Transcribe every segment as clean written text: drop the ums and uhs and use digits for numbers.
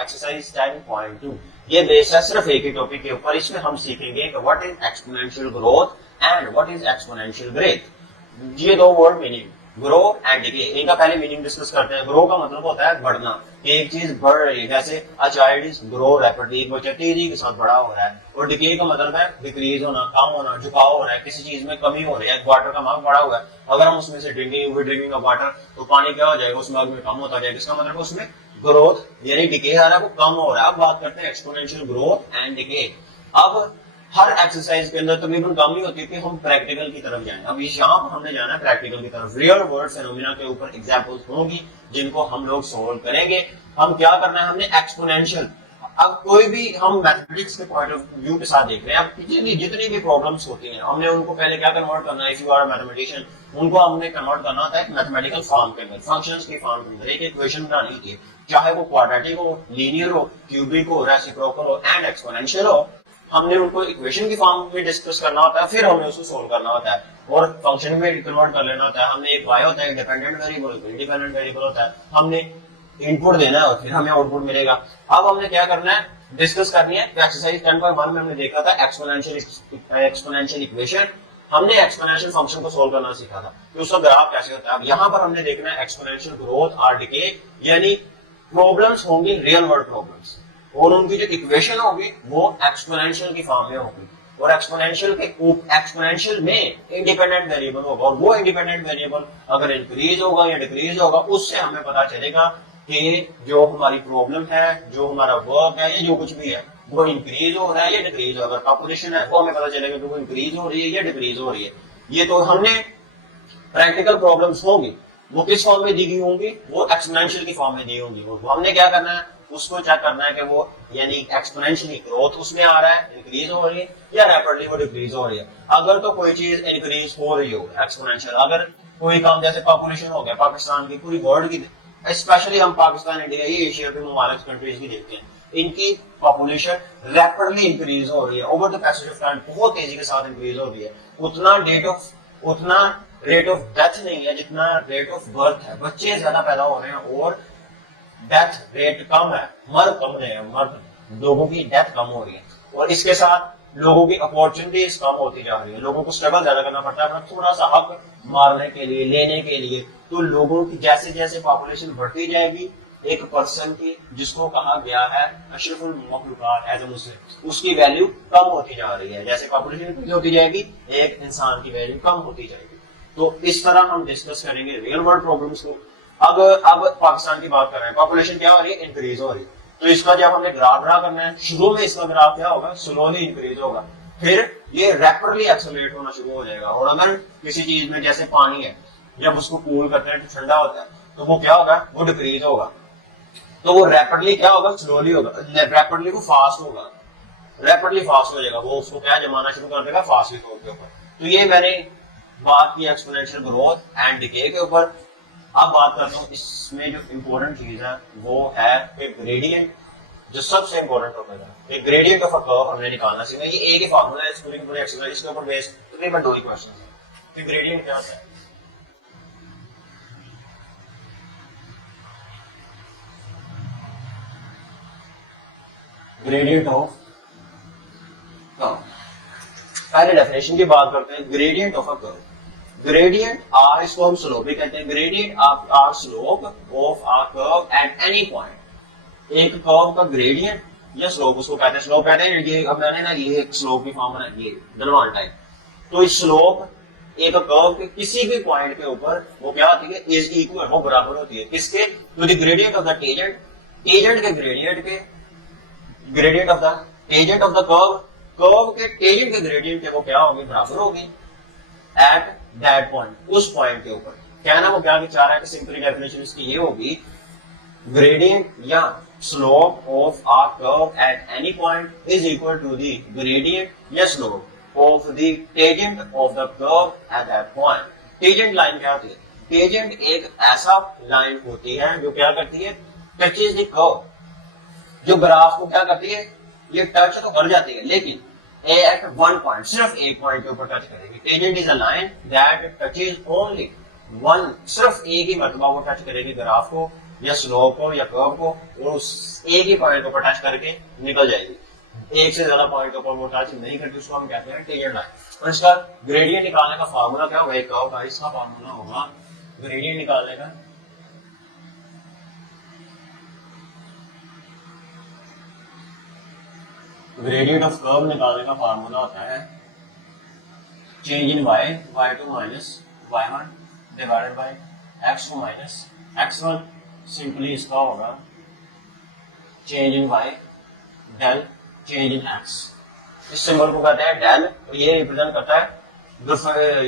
Exercise 10.2 ये based है सिर्फ एक ही टॉपिक के ऊपर। इसमें हम सीखेंगे कि what is exponential growth and what is exponential breath. ये दो word meaning grow and decay, इनका पहले मीनिंग डिस्कस करते हैं। ग्रो का मतलब होता है बढ़ना, एक चीज बढ़ रही है, जैसे a child is grow rapidly, एक बच्चा तेजी के साथ बड़ा हो रहा है। और डिके का मतलब है डिक्रीज होना, कम होना, झुकाव हो रहा है, किसी चीज में कमी हो रही है। वाटर का मग बड़ा हुआ है, अगर हम उसमें से ड्रिंकिंग ऑफ वाटर तो पानी क्या हो जाएगा, उस मग में कम होता जाएगा। इसका मतलब उसमें ग्रोथ यानी डिके आ रहा है, वो कम हो रहा है। अब बात करते हैं एक्सपोनेंशियल ग्रोथ एंड डिके। अब हर एक्सरसाइज के अंदर तकरीबन कम ही होती है कि हम प्रैक्टिकल की तरफ जाएं। अब यहाँ पर हमने जाना है प्रैक्टिकल की तरफ। रियल वर्ल्ड फेनोमेना के ऊपर एग्जांपल्स होंगी जिनको हम लोग सोल्व करेंगे। हम क्या करना है, हमने एक्सपोनेंशियल, अब कोई भी हम मैथमेटिक्स के पॉइंट ऑफ व्यू के साथ देख रहे हैं, अब जितनी भी प्रॉब्लम्स होती हैं हमने उनको पहले क्या कन्वर्ट करना है, इफ यू आर मैथमेटिशियन उनको हमने कन्वर्ट करना होता है मैथमेटिकल फॉर्म के अंदर, फंक्शंस की फॉर्म के अंदर। एक इक्वेशन बनानी होती है, चाहे वो क्वाड्रेटिक हो, लीनियर हो, क्यूबिक हो, रेसिप्रोकल हो एंड एक्सपोनेंशियल हो। हमने उनको इक्वेशन की फॉर्म में डिस्कस करना होता है, फिर हमें उसको सोल्व करना होता है और फंक्शन में कन्वर्ट कर लेना होता है। हमने एक y होता है, डिपेंडेंट वेरिएबल, इंडिपेंडेंट वेरिएबल होता है, हमने इनपुट देना है और फिर हमें आउटपुट मिलेगा। अब हमने क्या करना है, डिस्कस करनी है। एक्सरसाइज 10.1 में हमने देखा था एक्सपोनेंशियल इक्वेशन, हमने एक्सपोनेंशियल फंक्शन को सोल्व करना सीखा था कि उसका ग्राफ कैसे होता है। अब यहाँ पर हमने देखना है एक्सपोनेंशियल ग्रोथ और डिके, यानी प्रॉब्लम्स होंगी रियल वर्ल्ड प्रॉब्लम्स और उनकी जो इक्वेशन होगी वो एक्सपोनेंशियल की फॉर्म में होगी। और एक्सपोनेंशियल में इंडिपेंडेंट वेरिएबल होगा और वो इंडिपेंडेंट वेरिएबल अगर इंक्रीज होगा या डिक्रीज होगा, उससे हमें पता चलेगा कि जो हमारी प्रॉब्लम है, जो हमारा वर्क है या जो कुछ भी है वो इंक्रीज हो रहा है या डिक्रीज हो रहा है। पॉपुलेशन है वो हमें पता चलेगा कि वो इंक्रीज हो रही है या डिक्रीज हो रही है। ये तो हमने प्रैक्टिकल प्रॉब्लम्स होंगी, वो किस फॉर्म में दी गई होंगी, वो एक्सपोनेंशियल की फॉर्म में दी होंगी। वो हमने क्या करना है, उसको चेक करना है कि वो यानी एक्सपोनेंशियली ग्रोथ उसमें आ रहा है, इंक्रीज हो रही है या रैपिडली वो डिक्रीज हो रही है। अगर तो कोई चीज इंक्रीज हो रही हो एक्सपोनेंशियल, अगर कोई काम जैसे पॉपुलेशन हो गया पाकिस्तान की, पूरी वर्ल्ड की, स्पेशली हम पाकिस्तान इंडिया ये एशिया के ममालिक कंट्रीज की देखते हैं, इनकी पॉपुलेशन रैपिडली इंक्रीज हो रही है over the passage of time, बहुत तेजी के साथ इंक्रीज हो रही है। उतना रेट ऑफ डेथ नहीं है जितना रेट ऑफ बर्थ है, बच्चे ज्यादा पैदा हो रहे हैं और डेथ रेट कम है, मर्द कम है, मर्द लोगों की डेथ कम हो रही है। और इसके साथ लोगों की अपॉर्चुनिटीज कम होती जा रही है, लोगों को स्ट्रगल ज्यादा करना पड़ता है अपना थोड़ा सा हक मारने के लिए, लेने के लिए। तो लोगों की जैसे जैसे पॉपुलेशन बढ़ती जाएगी, एक पर्सन की जिसको कहा गया है अशरफुल मखलूकात एज अ मुस्लिम, उसकी वैल्यू कम होती जा रही है। जैसे पॉपुलेशन इंक्रीज होती जाएगी, एक इंसान की वैल्यू कम होती जाएगी। तो इस तरह हम डिस्कस करेंगे रियल वर्ल्ड प्रॉब्लम्स को। अब पाकिस्तान की बात कर रहे हैं, पॉपुलेशन क्या हो रही है, इंक्रीज हो रही है। तो इसका जब हमने ग्राफ ड्रा करना है, शुरू में इसका ग्राफ क्या होगा, स्लोली इंक्रीज होगा, फिर ये रैपिडली एक्सेलरेट होना शुरू हो जाएगा। और अगर किसी चीज में जैसे पानी है, जब उसको कूल करते हैं तो ठंडा होता है, तो वो क्या होगा, वो डिक्रीज होगा। तो वो रैपिडली क्या होगा, स्लोली होगा, रैपिडली वो फास्ट होगा, रैपिडली फास्ट हो जाएगा, वो उसको क्या जमाना शुरू कर देगा फास्ट के तौर के ऊपर। तो ये मैंने बात की एक्सपोनेंशियल ग्रोथ एंड डिके के ऊपर। अब बात करता हूँ इसमें जो इंपॉर्टेंट चीज है वो है एक ग्रेडियंट, जो सबसे इंपॉर्टेंट टॉपिक है। एक ग्रेडियंट ऑफ अ कर्व हमने निकालना सीखा। ये एक ही फार्मूला है इस पूरी की पूरी एक्सरसाइज, इसके ऊपर बेस्ड तकरीबन 2 ही क्वेश्चन है। तो ग्रेडियंट क्या है, ग्रेडियंट ऑफ कर्व। पहले डेफिनेशन की बात करते हैं, gradient of a curve. Gradient or, इसको हम स्लोप भी कहते हैं, gradient or slope of a curve at any point. एक कर्व का ग्रेडियंट या स्लोप उसको कहते हैं, स्लोप कहते हैं ये, अब मैंने ना ये एक स्लोप की फॉर्म बना, ये ढलवान टाइप। तो इस स्लोप एक कर्व के किसी भी पॉइंट के ऊपर वो क्या होती है, इज इक्वल, वो बराबर होती है किसके, to the gradient of the tangent, tangent के ग्रेडियंट के, gradient of the tangent of the curve, curve के टेंजेंट के ग्रेडियंट के वो क्या होगी, बराबर होगी एट दैट पॉइंट, उस पॉइंट के ऊपर। कहना वो क्या चाह रहा है कि सिंपली डेफिनेशन इसकी ये होगी, ग्रेडियंट या slope of a curve at any point is equal to the gradient या slope of the tangent of the curve at that point. Tangent line क्या होती है, टेंजेंट एक ऐसा लाइन होती है जो क्या करती है, टचेज द कर्व, जो ग्राफ को क्या करती है, ये टच तो कर जाती है लेकिन एट वन पॉइंट, सिर्फ एक पॉइंट के ऊपर टच करेगी। Tangent is a line that touches only one, सिर्फ एक ही मरतबा वो टच करेगी ग्राफ को या स्लोप को या कर्व को, वो उस एक ही पॉइंट के ऊपर टच करके निकल जाएगी। एक से ज्यादा पॉइंट के ऊपर वो टच नहीं करती, उसको हम कहते हैं टेंजेंट लाइन। और इसका ग्रेडियंट निकालने का फार्मूला क्या होगा, एक कर्व का इसका फार्मूला होगा ग्रेडियंट निकालने का ग्रेडियंट ऑफ कर्व निकालने का फार्मूला होता है change in y2 minus y1 divided by x2 minus x1। Simply इसका होगा change in y del change in x। इस सिंबल को कहते हैं डेल, और ये रिप्रेजेंट करता है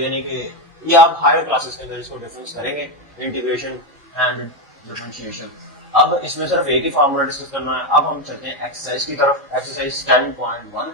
यानी कि ये आप हायर क्लासेस के अंदर इसको डिफरेंस करेंगे, इंटीग्रेशन एंड डिफरेंशिएशन। अब इसमें सिर्फ एक ही फार्मूला डिस्कस करना है। अब हम चलते हैं एक्सरसाइज की तरफ। एक्सरसाइज 10.1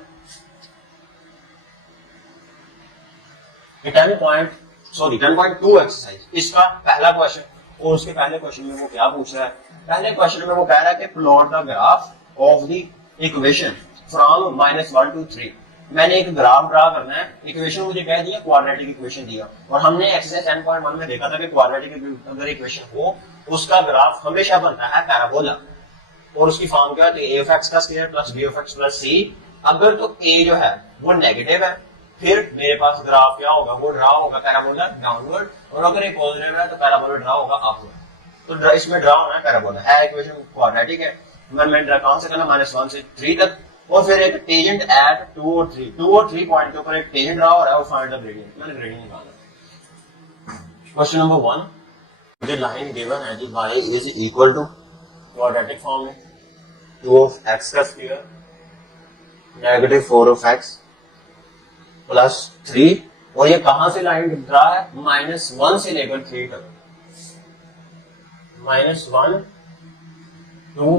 10.2 एक्सरसाइज, इसका पहला क्वेश्चन, और उसके पहले क्वेश्चन में वो क्या पूछ रहा है, पहले क्वेश्चन में वो कह रहा है कि plot the graph of the equation from -1 to 3। मैंने एक ग्राफ ड्रा करना है, इक्वेशन मुझे कह दिया क्वाड्रेटिक इक्वेशन दिया, और हमने एक्सरसाइज 10.1 में देखा था कि क्वाड्रेटिक अगर इक्वेशन हो उसका ग्राफ हमेशा बनता है पैराबोला, और उसकी फॉर्म क्या होती है, a(x) का square plus b(x) plus c। अगर तो a जो है वो नेगेटिव है, फिर मेरे पास ग्राफ क्या होगा, वो ड्रा होगा पैराबोला डाउनवर्ड, और अगर एक पॉजिटिव है तो पैराबोला ड्रा होगा अपवर्ड। तो इसमें ड्रा होना है पैराबोला, है इक्वेशन क्वाड्रेटिक है। मैंने ड्रा कौन से करना, -1 से 3 तक, और फिर एक टेंजेंट एट 2 और 3 पॉइंट के ऊपर एक टेंजेंट ड्रा हो रहा है, और फाइंड द ग्रेडियंट। मैंने ग्रेडियंट निकाला। Question number 1, the line given as y is equal to quadratic form में 2 of x का square negative 4 of x plus 3, और ये कहां से लाइन ड्रा है, -1 से लेकर 3 तक, -1 2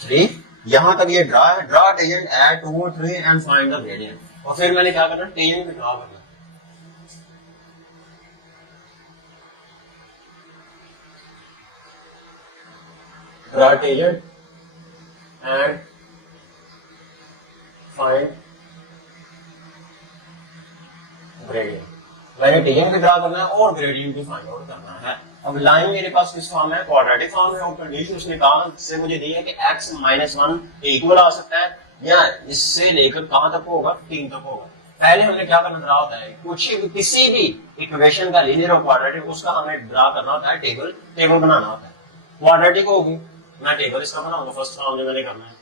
3 यहां तक ये ड्रा है। ड्रा टेंजेंट एट 2 और 3 एंड फाइंड द ग्रेडियंट। और फिर मैंने क्या करना, टेंजेंट भी ड्रा करना। Draw tangent and find gradient। मैंने टेंजेंट भी ड्रा करना है और ग्रेडियंट भी फाइंड आउट करना है। अब लाइन मेरे पास किस फॉर्म है, क्वाड्रेटिक फॉर्म है, और कंडीशन उसने कहा से मुझे दी है कि x -1 इक्वल आ सकता है, या इससे लेकर कहां तक होगा, 3 तक होगा। पहले हमने क्या करना ड्रा होता है, कुछ किसी भी इक्वेशन का लीनियर और क्वाड्रेटिक उसका हमें ड्रा करना होता है, टेबल बनाना होता है। क्वाड्रेटिक होगी, मैं टेबल इसका बनाऊंगा, फर्स्ट फॉर्म जो मैंने करना है।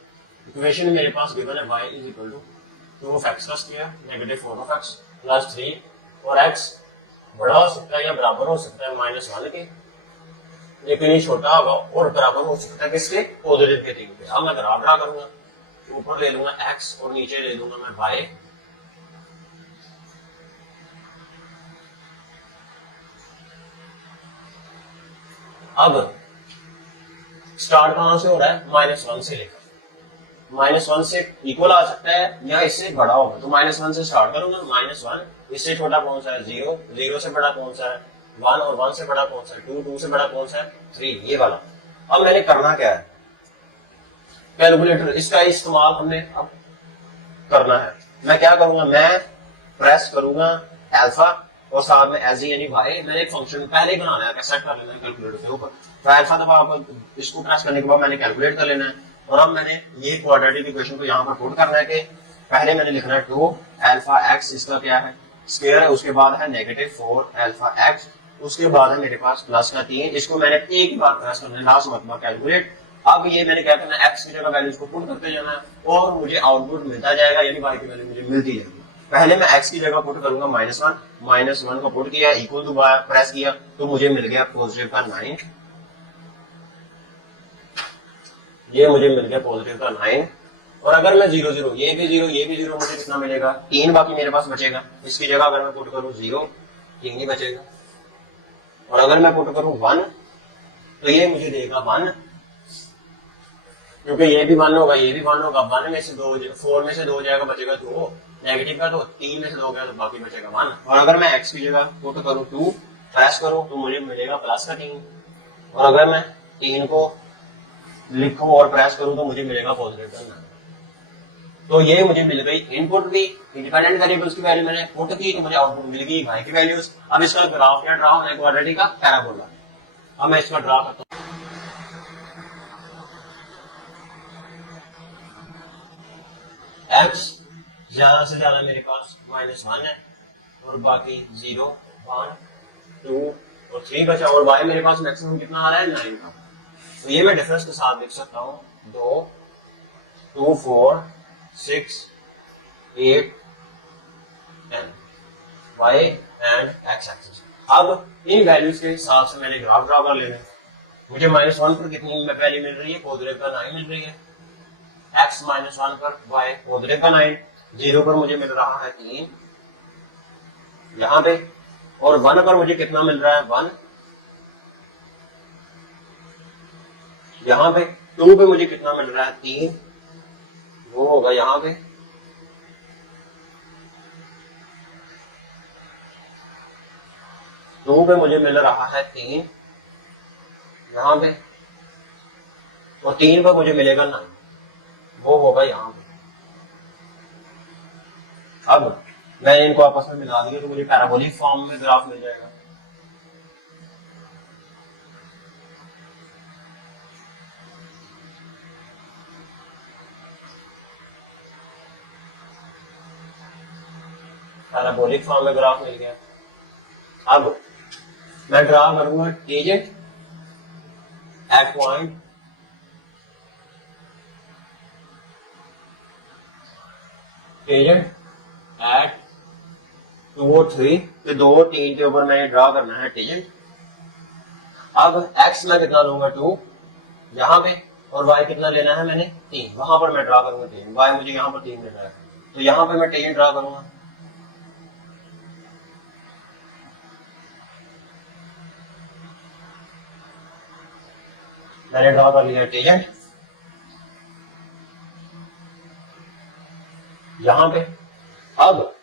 इक्वेशन मेरे पास गिवन है y is equal to 2 of x का square negative 4 of x plus 3, और x बड़ा हो सकता है या बराबर हो सकता है -1 के, लेकिन ये छोटा होगा और बराबर हो सकता है किसके, पॉजिटिव के 3 पे। अब मैं ग्राफ ड्रा करूंगा, ऊपर ले लूंगा x और नीचे ले लूंगा मैं y। अब स्टार्ट कहां से हो रहा है, -1 से लेकर, -1 से इक्वल आ सकता है या इससे बड़ा होगा, तो -1 से स्टार्ट करूंगा। -1, इससे छोटा कौन सा है 0, 0 से बड़ा कौन सा है 1, और 1 से बड़ा कौन सा है 2, 2 से बड़ा कौन सा है 3, ये वाला। अब मैंने करना क्या है, कैलकुलेटर, इसका इस्तेमाल हमने अब करना है। मैं क्या करूंगा, मैं प्रेस करूंगा अल्फा और साथ में एज यानी y। मैंने एक फंक्शन पहले ही बनाना है, सेट कर लेना है कैलकुलेटर के ऊपर। तो अल्फा दबा इसको प्रेस करने के बाद मैंने कैलकुलेट कर लेना है, और अब मैंने ये क्वाड्रेटिक इक्वेशन को यहाँ पर पुट करना है कि पहले मैंने लिखना है 2 अल्फा x, इसका क्या है स्क्वायर है, उसके बाद है नेगेटिव 4 अल्फा x, उसके बाद है मेरे पास प्लस का 3। इसको मैंने एक बार प्रेस करना है, लास्ट मरतबा कैलकुलेट। अब ये मैंने क्या करना है, x की जगह वैल्यूज को पुट करते जाना है, और मुझे आउटपुट मिलता जाएगा, यानी y की वैल्यू मुझे मिलती जाएगी। पहले मैं x की जगह पुट करूंगा -1 को पुट किया, इक्वल टू प्रेस किया, तो मुझे मिल गया पॉजिटिव का 9, ये मुझे मिल गया पॉजिटिव का 9। और अगर मैं 0 0, ये भी 0, ये भी 0, मुझे कितना मिलेगा 3, बाकी मेरे पास बचेगा। इसकी जगह अगर मैं पुट करूं 0, 3 ही बचेगा, और अगर मैं पुट करूं 1 तो ये मुझे देगा 1, क्योंकि ये भी 1 होगा, ये भी 1 होगा। 1 में से 2, 4 में से 2 जाएगा, बचेगा 2, नेगेटिव का तो 3 में से 2 गया तो बाकी बचेगा 1। और अगर मैं x की जगह पुट करूं 2, प्रेस करूं तो मुझे मिलेगा प्लस का 3, और अगर मैं 3 को लिखूं और प्रेस करूं तो मुझे मिलेगा पॉजिटिव का 9। तो ये मुझे मिल गई इनपुट भी, इंडिपेंडेंट वेरिएबल्स की वैल्यू मैंने पुट की, तो मुझे आउटपुट मिल गई y की वैल्यूज। अब इसका ग्राफ क्या ड्रा होना है, क्वाड्रेटिक का पैराबोला। अब मैं इसका ड्रा करता हूं। एक्स ज्यादा से ज्यादा मेरे पास -1 है और बाकी 0, 1, 2 और 3 बचा, और y मेरे पास मैक्सिमम कितना आ रहा है 9 का। तो ये मैं डिफरेंस के साथ लिख सकता हूँ 2, 2, 4, 6, 8, 10 y एंड x एक्सिस। अब इन वैल्यूज के हिसाब से मैंने ग्राफ ड्रा कर लेना है। मुझे -1 पर कितनी वैल्यू मिल रही है, कोऑर्डिनेट का 9 मिल रही है। x -1 पर y कोऑर्डिनेट का 9, 0 पर मुझे मिल रहा है 3 यहाँ पे, और 1 पर मुझे कितना मिल रहा है 1 यहाँ पे, 2 पे मुझे कितना मिल रहा है 3, वो होगा यहाँ पे, 2 पे मुझे मिल रहा है 3 यहाँ पे, और 3 पे मुझे मिलेगा 9, वो होगा यहाँ पे। अब मैंने इनको आपस में मिला दिया तो मुझे पैराबोलिक फॉर्म में ग्राफ मिल जाएगा। पैराबोलिक फॉर्म में ग्राफ मिल गया। अब मैं ड्रा करूंगा tangent at point tangent at 2 और 3 के 2 और 3 के ऊपर मैंने ड्रा करना है टेंजेंट। अब x मैं कितना लूंगा 2 यहाँ पे, और y कितना लेना है मैंने 3, वहां पर मैं ड्रा करूंगा टेंजेंट। y मुझे यहाँ पर 3 मिल रहा है तो यहाँ पे मैं टेंजेंट ड्रा करूंगा। मैंने ड्रा कर लिया टेंजेंट यहाँ पे। अब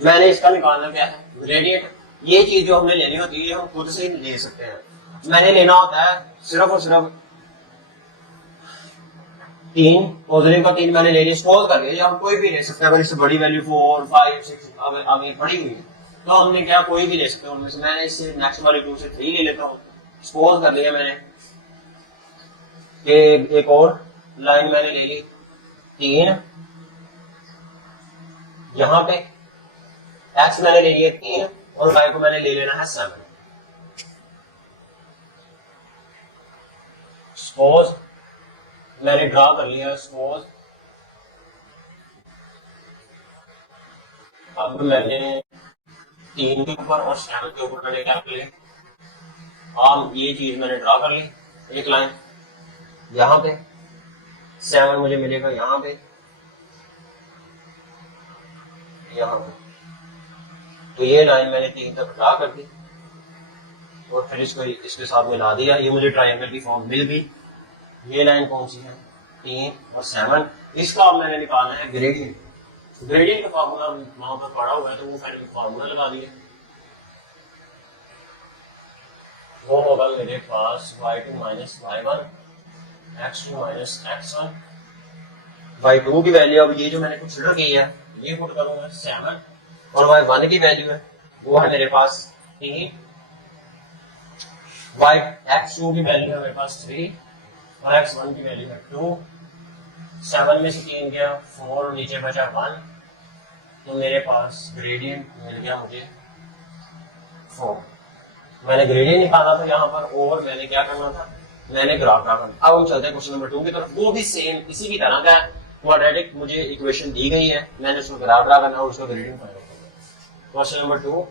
मैंने इसका निकालना क्या है ग्रेडियंट। ये चीज जो हमने लेनी होती है हम खुद से ही ले सकते हैं। मैंने लेना होता है सिर्फ और सिर्फ 3, पॉजिटिव का 3 मैंने ले लिया, सपोज कर लिया, या हम कोई भी ले सकते हैं। अगर इससे बड़ी वैल्यू 4, 5, 6 अब ये पड़ी हुई है तो हमने क्या कोई भी ले सकते हैं उनमें से। मैंने इससे नेक्स्ट वाली 2 से 3 ले लेता हूँ। सपोज कर लिया मैंने कि एक और लाइन मैंने ले ली 3 यहाँ पे, x मैंने ले लिया 3 और y को मैंने ले लेना है 7। सपोज मैंने ड्रा कर लिया, सपोज अब मैंने 3 के ऊपर और 7 के ऊपर मैंने क्या कर लिया, ये चीज मैंने ड्रा कर ली, एक लाइन यहाँ पे, 7 मुझे मिलेगा यहाँ पे, यहाँ पे। तो ये लाइन मैंने 3 तक ड्रा कर दी और फिर इसको इसके साथ मिला दिया। ये मुझे ट्रायंगल की फॉर्म मिल गई। ये लाइन कौन सी है 3 और 7। इसका अब मैंने निकालना है ग्रेडियंट। ग्रेडियंट का फार्मूला वहां पर पड़ा हुआ है तो वो मैंने फार्मूला लगा दिया। वो होगा मेरे पास y2 minus y1 x2 minus x1। y2 की वैल्यू अब ये जो मैंने कंसीडर की है ये पुट करूंगा 7 और y1 की वैल्यू है वो है मेरे पास 3, x2 की वैल्यू है मेरे पास 3 और x1 की वैल्यू है 2। 7 में से 3 गया 4 और नीचे बचा 1 तो मेरे पास ग्रेडियंट मिल गया मुझे 4। मैंने ग्रेडियंट निकाला था यहाँ पर और मैंने क्या करना था, मैंने ग्राफ ड्रा करना। अब हम चलते हैं क्वेश्चन नंबर 2 की तरफ। वो भी सेम इसी की तरह का क्वाड्रेटिक मुझे इक्वेशन दी गई है, मैंने उसको ग्राफ ड्रा करना और उसका ग्रेडियंट फाइंड करना। क्वेश्चन नंबर 2,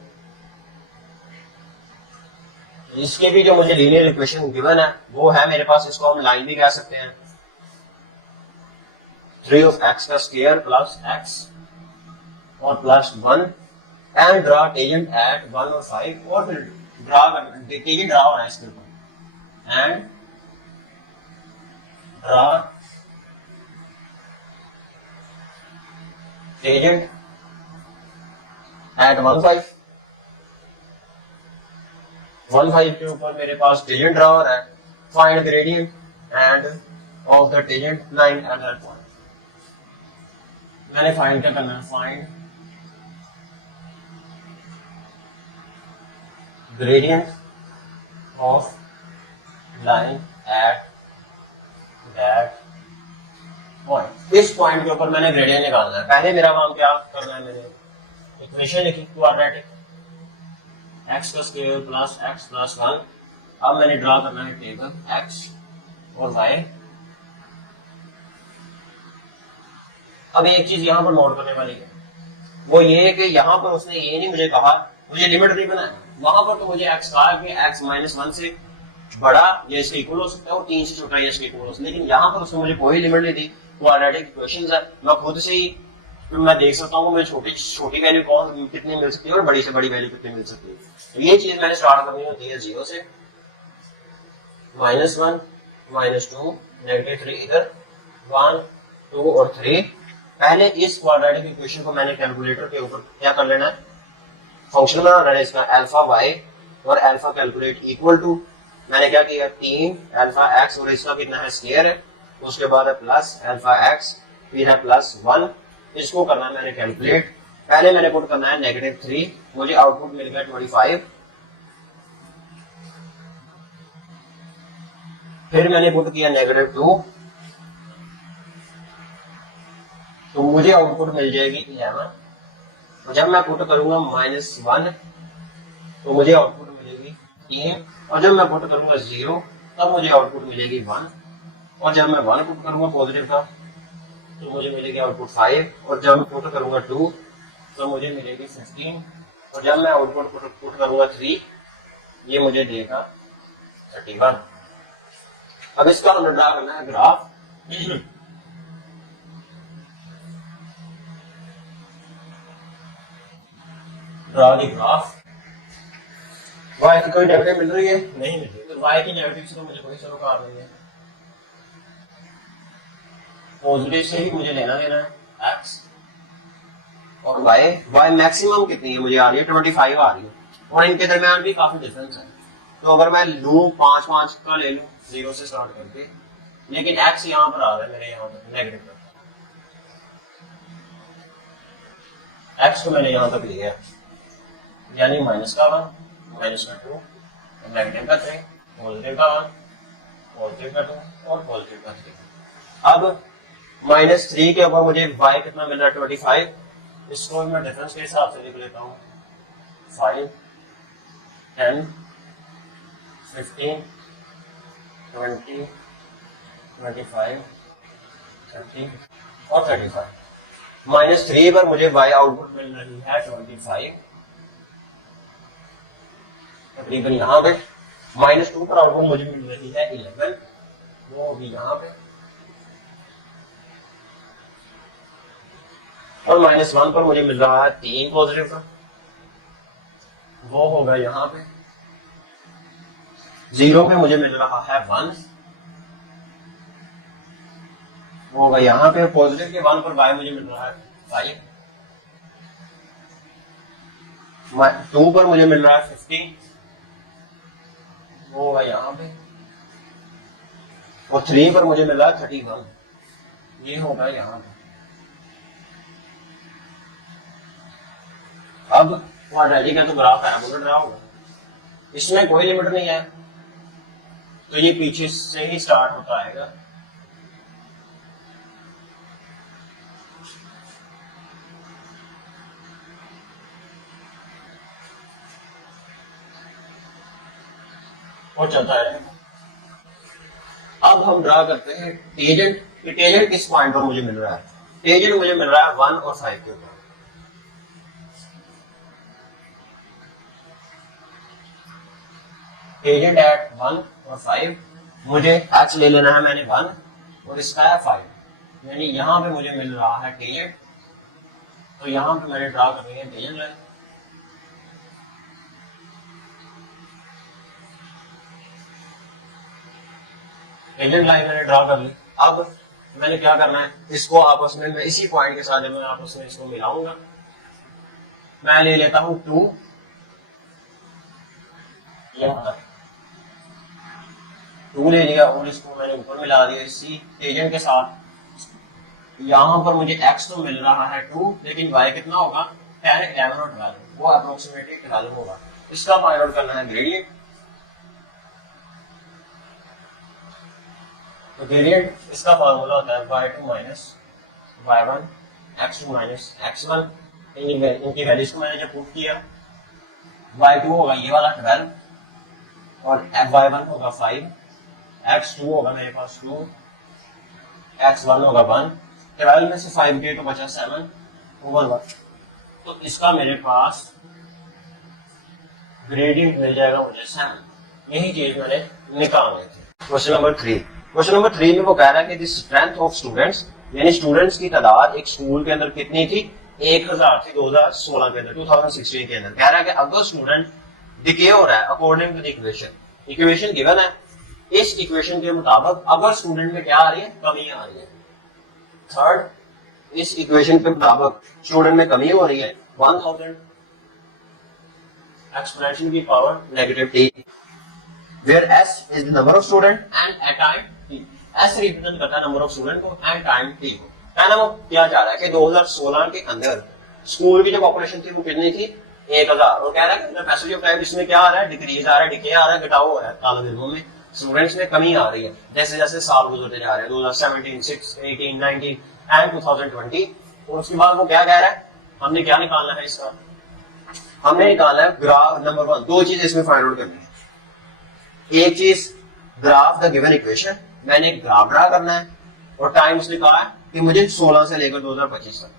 इसके भी जो मुझे लीनियर इक्वेशन गिवन है वो है मेरे पास, इसको हम लाइन भी कह सकते हैं 3 of x का स्क्वायर प्लस x और plus 1 and draw tangent at 1 और 5 और फिर ड्रा टेंजेंट ड्रा हो रहा है इसके ऊपर एंड ड्रा टेंजेंट एट 1, 5 के ऊपर मेरे पास टेंजेंट ड्रा हो रहा है। Find gradient end of the tangent 9 eight that point. मैंने फाइंड क्या करना है, find gradient of line at that point, इस पॉइंट के ऊपर मैंने ग्रेडियंट निकालना है। पहले मेरा काम क्या करना है, मैंने इक्वेशन लिखी क्वाड्रेटिक x का स्क्वायर प्लस x प्लस 1। अब मैंने ड्रा करना है टेबल x और y। अब एक चीज यहाँ पर नोट करने वाली है, वो ये है कि यहाँ पर उसने ये नहीं मुझे कहा, मुझे लिमिट नहीं बनाया। वहां पर तो मुझे x कहा कि x माइनस 1 से बड़ा या इसके इक्वल हो सकता है और 3 से छोटा या इसके इक्वल हो सकता है, लेकिन यहाँ पर उसने मुझे कोई लिमिट नहीं दी। क्वाड्रेटिक इक्वेशंस है, मैं खुद से ही मैं देख सकता हूँ मुझे छोटी वैल्यू कौन कितनी मिल सकती है और बड़ी से बड़ी वैल्यू कितनी मिल सकती है। तो ये चीज मैंने स्टार्ट करनी होती है 0 से, -1 -2 -3, इधर 1 2 और 3। पहले इस क्वाड्रेटिक इक्वेशन को मैंने कैलकुलेटर के ऊपर क्या कर लेना है, फंक्शन बनाना है इसका अल्फा y और अल्फा कैलकुलेट इक्वल टू, मैंने क्या किया 3 अल्फा x और इसका कितना है स्क्वायर है, उसके बाद है प्लस अल्फा x, फिर है प्लस 1। इसको करना है मैंने कैलकुलेट। पहले मैंने पुट करना है -3, मुझे आउटपुट मिल गया 25। फिर मैंने पुट किया -2, तो मुझे आउटपुट मिल जाएगी 11। जब मैं पुट करूंगा -1 तो मुझे आउटपुट मिलेगी 3, और जब मैं पुट करूंगा 0 तब मुझे आउटपुट मिलेगी 1, और जब मैं 1 पुट करूंगा पॉजिटिव का तो मुझे मिलेगी आउटपुट 5, और जब मैं पुट करूंगा 2 तो मुझे मिलेगी 15, और जब मैं आउटपुट पुट करूंगा 3 ये मुझे देगा 31। अब इसका हमें ड्रा करना है graph. Draw the graph. y की कोई नेगेटिव मिल रही है? नहीं मिल रही, तो y की नेगेटिव से तो मुझे कोई सरोकार नहीं है, पॉजिटिव से ही मुझे लेना देना है x और y मैक्सिमम कितनी है मुझे आ रही है 25 आ रही है, और इनके दरमियान भी काफी डिफरेंस है। तो अगर मैं लूं 5 का ले लूं 0 से स्टार्ट करके, लेकिन x यहाँ पर आ रहा है मेरे यहाँ पर नेगेटिव पर, x को मैंने यहाँ तक लिया यानी माइनस का 1 माइनस का 2 नेगेटिव का 3 पॉजिटिव का 1 पॉजिटिव का 2 और पॉजिटिव का 3। अब -3 के ऊपर मुझे y कितना मिल रहा है 25। इसको मैं डिफरेंस के हिसाब से लिख लेता हूँ 5 10 15 20 25 30 और 35। -3 पर मुझे y आउटपुट मिल रही है 25 तकरीबन यहाँ पे। -2 पर आउटपुट मुझे मिल रही है 11, वो भी यहाँ पे, और -1 पर मुझे मिल रहा है 3 पॉजिटिव का, वो होगा यहाँ पे। 0 पे मुझे मिल रहा है 1, वो होगा यहाँ पे। पॉजिटिव के 1 पर y मुझे मिल रहा है 5, 2 पर मुझे मिल रहा है 15, वो होगा यहाँ पे, और 3 पर मुझे मिल रहा है 31, ये होगा यहाँ पे। अब क्वाड्रेटिक का तो ग्राफ पैराबोला ड्रा होगा, इसमें कोई लिमिट नहीं है, तो ये पीछे से ही स्टार्ट होता आएगा। और चलता है। अब हम ड्रा करते हैं टेंजेंट। टेंजेंट किस पॉइंट पर मुझे मिल रहा है? टेंजेंट मुझे मिल रहा है 1 और 5 के ऊपर। टेंजेंट एट 1 और 5, मुझे h ले लेना है मैंने 1 और इसका है 5, यानी यहां पे मुझे मिल रहा है टेंजेंट। तो यहां पे मैंने ड्रा करनी है टेंजेंट लाइन। टेंजेंट लाइन मैंने ड्रा कर ली। अब मैंने क्या करना है, इसको आपस में मैं इसी पॉइंट के साथ मैं आपस में इसको मिलाऊंगा। मैं ले लेता हूं 2, यहां 2 ले लिया और इसको मैंने ऊपर मिला दिया इसी टेंजेंट के साथ। यहां पर मुझे x तो मिल रहा है 2, लेकिन y कितना होगा 10 11 और 12, वो अप्रोक्सीमेटली 12 होगा। इसका फाइंड आउट करना है ग्रेडियंट। तो ग्रेडियंट इसका फार्मूला होता है y2 minus y1 x2 minus x1। इनकी वैल्यूज को मैंने जब पुट किया, y2 होगा ये वाला 12 और y1 होगा 5, x2 होगा मेरे पास 2, x1 होगा 1, 12 में से 5 गए तो बचा 7 ओवर 1। तो इसका मेरे पास ग्रेडियंट मिल जाएगा मुझे 7। यही चीज मैंने निकालनी थी। क्वेश्चन नंबर 3, क्वेश्चन नंबर 3 में वो कह रहा है कि द स्ट्रेंथ ऑफ स्टूडेंट्स, यानी स्टूडेंट्स की तादाद एक स्कूल के अंदर कितनी थी, 1000 थी 2016 के अंदर, 2016 के अंदर। कह रहा है कि अगर स्टूडेंट डिके हो रहा है according to the equation given है, इस इक्वेशन के मुताबिक अगर स्टूडेंट में क्या आ रही है, कमी आ रही है। थर्ड, इस इक्वेशन के मुताबिक स्टूडेंट में कमी हो रही है 1000 एक्सपोनेंशियल की power negative t, where s is the number of student and at time t। s represent करता है नंबर ऑफ स्टूडेंट को एंड टाइम t को। कहना वो क्या चाह रहा है कि 2016 के अंदर स्कूल की जो पॉपुलेशन थी वो कितनी थी, 1000। और कह रहा है कि पैसेज ऑफ टाइम इसमें क्या आ रहा है, डिक्रीज आ रहा है, डिके आ रहा है, घटाव हो रहा है। तालिब इल्मों में स्टूडेंट्स में कमी आ रही है जैसे जैसे साल गुजरते जा रहे हैं, 2017, 6, 18, 19 एंड 2020। और उसके बाद वो क्या कह रहा है, हमने क्या निकालना है इसका, हमने निकालना है ग्राफ नंबर 1। दो चीज इसमें फाइंड आउट करनी है। एक चीज ग्राफ द गिवन इक्वेशन, मैंने एक ग्राफ ड्रा करना है और टाइम उसने कहा है कि मुझे 16 से लेकर 2025 तक,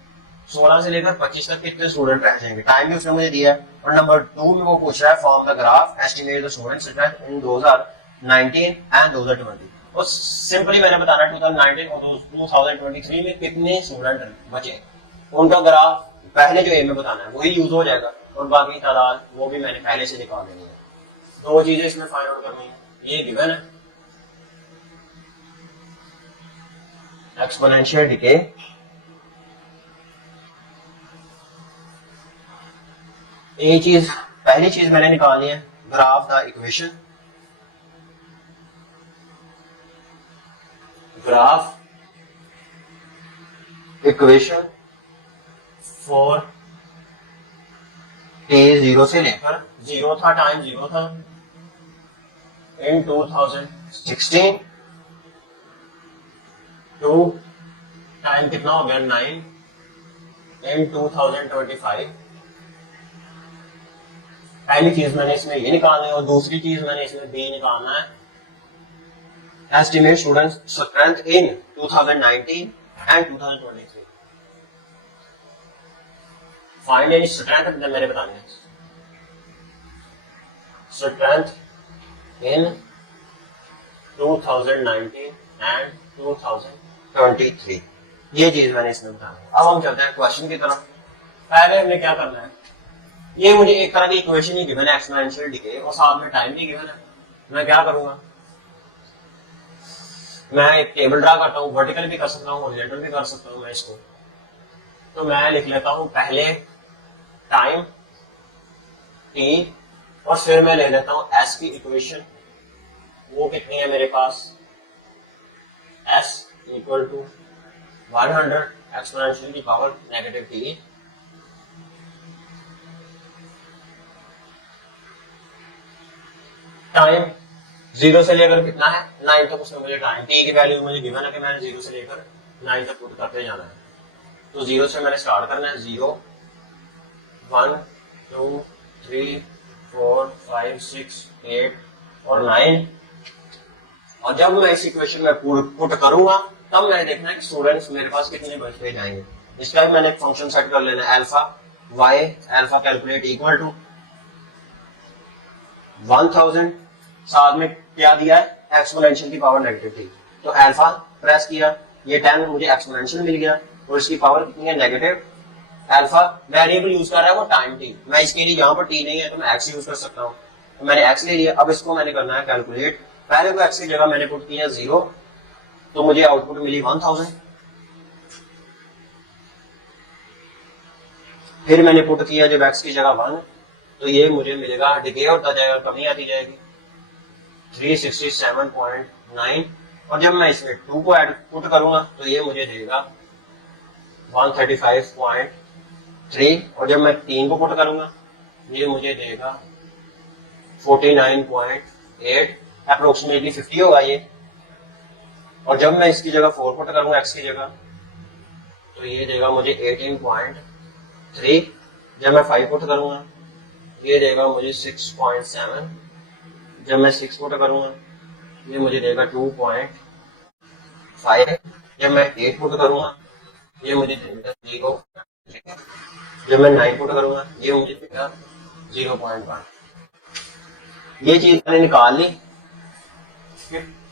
16 से लेकर 25 तक कितने स्टूडेंट रह जाएंगे, टाइम भी उसने मुझे दिया है। और नंबर 2 में वो पूछ रहा है form the graph estimate the students in 2019 and 2020। और सिंपली मैंने बताना 2019 और 2023 में कितने स्टूडेंट बचे, उनका ग्राफ पहले जो ए में बताना है वही यूज हो जाएगा और बाकी तादाद वो भी मैंने पहले से निकाल देनी है। दो चीजें इसमें फाइंड आउट करनी है, ये गिवन है एक्सपोनेंशियल डिके, ये चीज पहली चीज मैंने निकालनी है graph the equation, graph equation for t 0 से लेकर 0 था, टाइम 0 था इन 2016 टू टाइम कितना हो गया 9 इन 2025। पहली चीज मैंने इसमें ये निकालनी है और दूसरी चीज मैंने इसमें बी निकालना है estimate student strength in 2019 and 2023। Find any strength मैंने बतानी है, स्ट्रेंथ इन 2019 एंड 2023, ये चीज मैंने इसमें बतानी है। अब हम चलते हैं क्वेश्चन की तरफ। पहले हमने क्या करना है, ये मुझे एक तरह की इक्वेशन ही गिवन है एक्सपोनेंशियल डिके और साथ में टाइम भी गिवन है। मैं क्या करूंगा, मैं एक टेबल ड्रा करता हूँ, वर्टिकल भी कर सकता हूँ, हॉरिजॉन्टल भी कर सकता हूँ मैं इसको। तो मैं लिख लेता हूँ पहले टाइम t और फिर मैं ले लेता हूँ s की इक्वेशन, वो कितनी है मेरे पास, s इक्वल टू 100 एक्सपोनेंशियल की पावर नेगेटिव t टाइम 0 से लेकर कितना है 9 तक, उसमें मुझे टाइम t की वैल्यू मुझे गिवन है कि मैंने 0 से लेकर 9 तक पुट करते जाना है। तो 0 से मैंने स्टार्ट करना है, 0 1 2 3 4 5 6 8 और 9। और जब मैं इस इक्वेशन में पुट करूंगा तब मैंने देखना है कि स्टूडेंट्स मेरे पास कितने बचते जाएंगे। इसका भी मैंने एक फंक्शन सेट कर लेना है alpha y, alpha calculate equal to 1000, साथ में क्या दिया है एक्सपोनेंशियल की पावर नेगेटिव थी। तो अल्फा प्रेस किया, ये 10 मुझे एक्सपोनेंशियल मिल गया और इसकी पावर कितनी है नेगेटिव। अल्फा वेरिएबल यूज कर रहा है वो टाइम t, मैं इसके लिए यहाँ पर t नहीं है तो मैं x यूज कर सकता हूँ, तो मैंने x ले लिया। अब इसको मैंने करना है कैलकुलेट। पहले को x की जगह मैंने पुट किया 0, तो मुझे आउटपुट मिली 1000। फिर मैंने पुट किया जब x की जगह 1, तो ये मुझे मिलेगा डिके होता जाएगा, कमी आती जाएगी 367.9। और जब मैं इसमें 2 को ऐड पुट करूंगा तो ये मुझे देगा 135.3। और जब मैं 3 को पुट करूंगा ये मुझे देगा 49.8, अप्रोक्सीमेटली 50 होगा ये। और जब मैं इसकी जगह 4 पुट करूंगा x की जगह, तो ये देगा मुझे 18.3। जब मैं 5 पुट करूंगा ये देगा मुझे 6.7। जब मैं 6 पुट करूंगा ये मुझे देगा 2.5। जब मैं 8 पुट करूंगा ये मुझे देगा 0। जब मैं 9 पुट करूंगा ये मुझे देगा 0.1। ये चीज मैंने निकाल ली।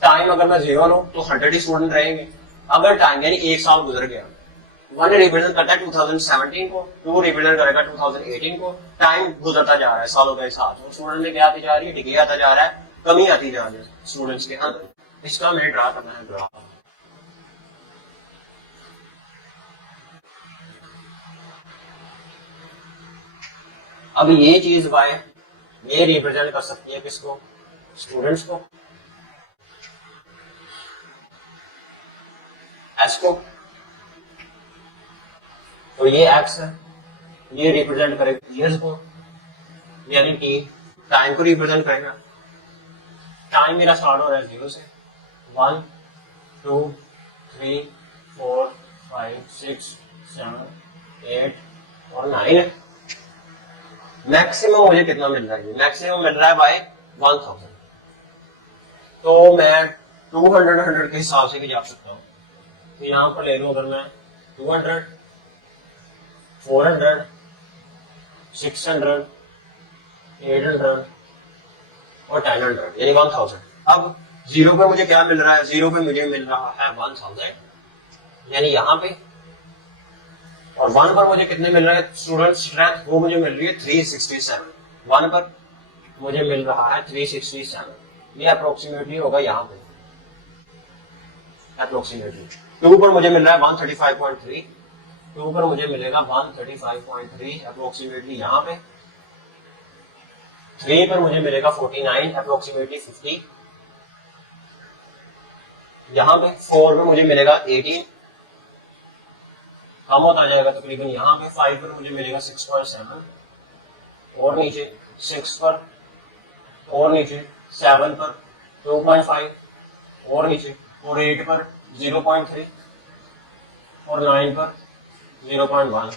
टाइम अगर मैं 0 लूं तो 100 ही स्टूडेंट रहेंगे। अगर टाइम यानी 1 साल गुजर गया, 1 रिप्रेजेंट करता है 2017 को, 2 रिप्रेजेंट करेगा 2018 को। टाइम गुजरता जा रहा है सालों के साथ, तो स्टूडेंट में क्या आती जा रही है, डिग्री आता जा रहा है, कमी आती जा रही है स्टूडेंट्स के अंदर। इसका मैंने ड्रा करना है ग्राफ। अब ये चीज वाई ये रिप्रेजेंट कर सकती है किसको, स्टूडेंट्स को, एस को, और ये एक्स है, ये रिप्रेजेंट करेगा ईयर्स को, यानी कि टाइम को रिप्रेजेंट करेगा। टाइम मेरा स्टार्ट हो रहा है 0 से, 1 2 3 4 5 6 7 8 और 9 है। मैक्सिमम मुझे कितना मिल रहा है, मैक्सिमम मिल रहा है बाय 1000। तो मैं 200 के हिसाब से भी जा सकता हूँ। तो यहां पर ले लूं अगर मैं 200 400 600 800 और 1000 यानी 1000। अब 0 पे मुझे क्या मिल रहा है, 0 पे मुझे मिल रहा है 1000 यानी यहाँ पे, और 1 पर मुझे कितने मिल रहा है स्टूडेंट स्ट्रेंथ, वो मुझे मिल रही है 367। 1 पर मुझे मिल रहा है 367, ये अप्रोक्सीमेटली होगा यहाँ पे अप्रोक्सीमेटली। 2 पर मुझे मिल रहा है 135.3, 2 पर मुझे मिलेगा 135.3 अप्रोक्सीमेटली यहाँ पे। 3 पर मुझे मिलेगा 49 अप्रोक्सीमेटली 50 यहाँ पे। 4 पर मुझे मिलेगा 18, कम होता जाएगा तकरीबन यहाँ पे। 5 पर मुझे मिलेगा 6.7 और नीचे, 6 पर और नीचे, 7 पर 2.5 और नीचे, और 8 पर 0.3 और 9 पर 0.1।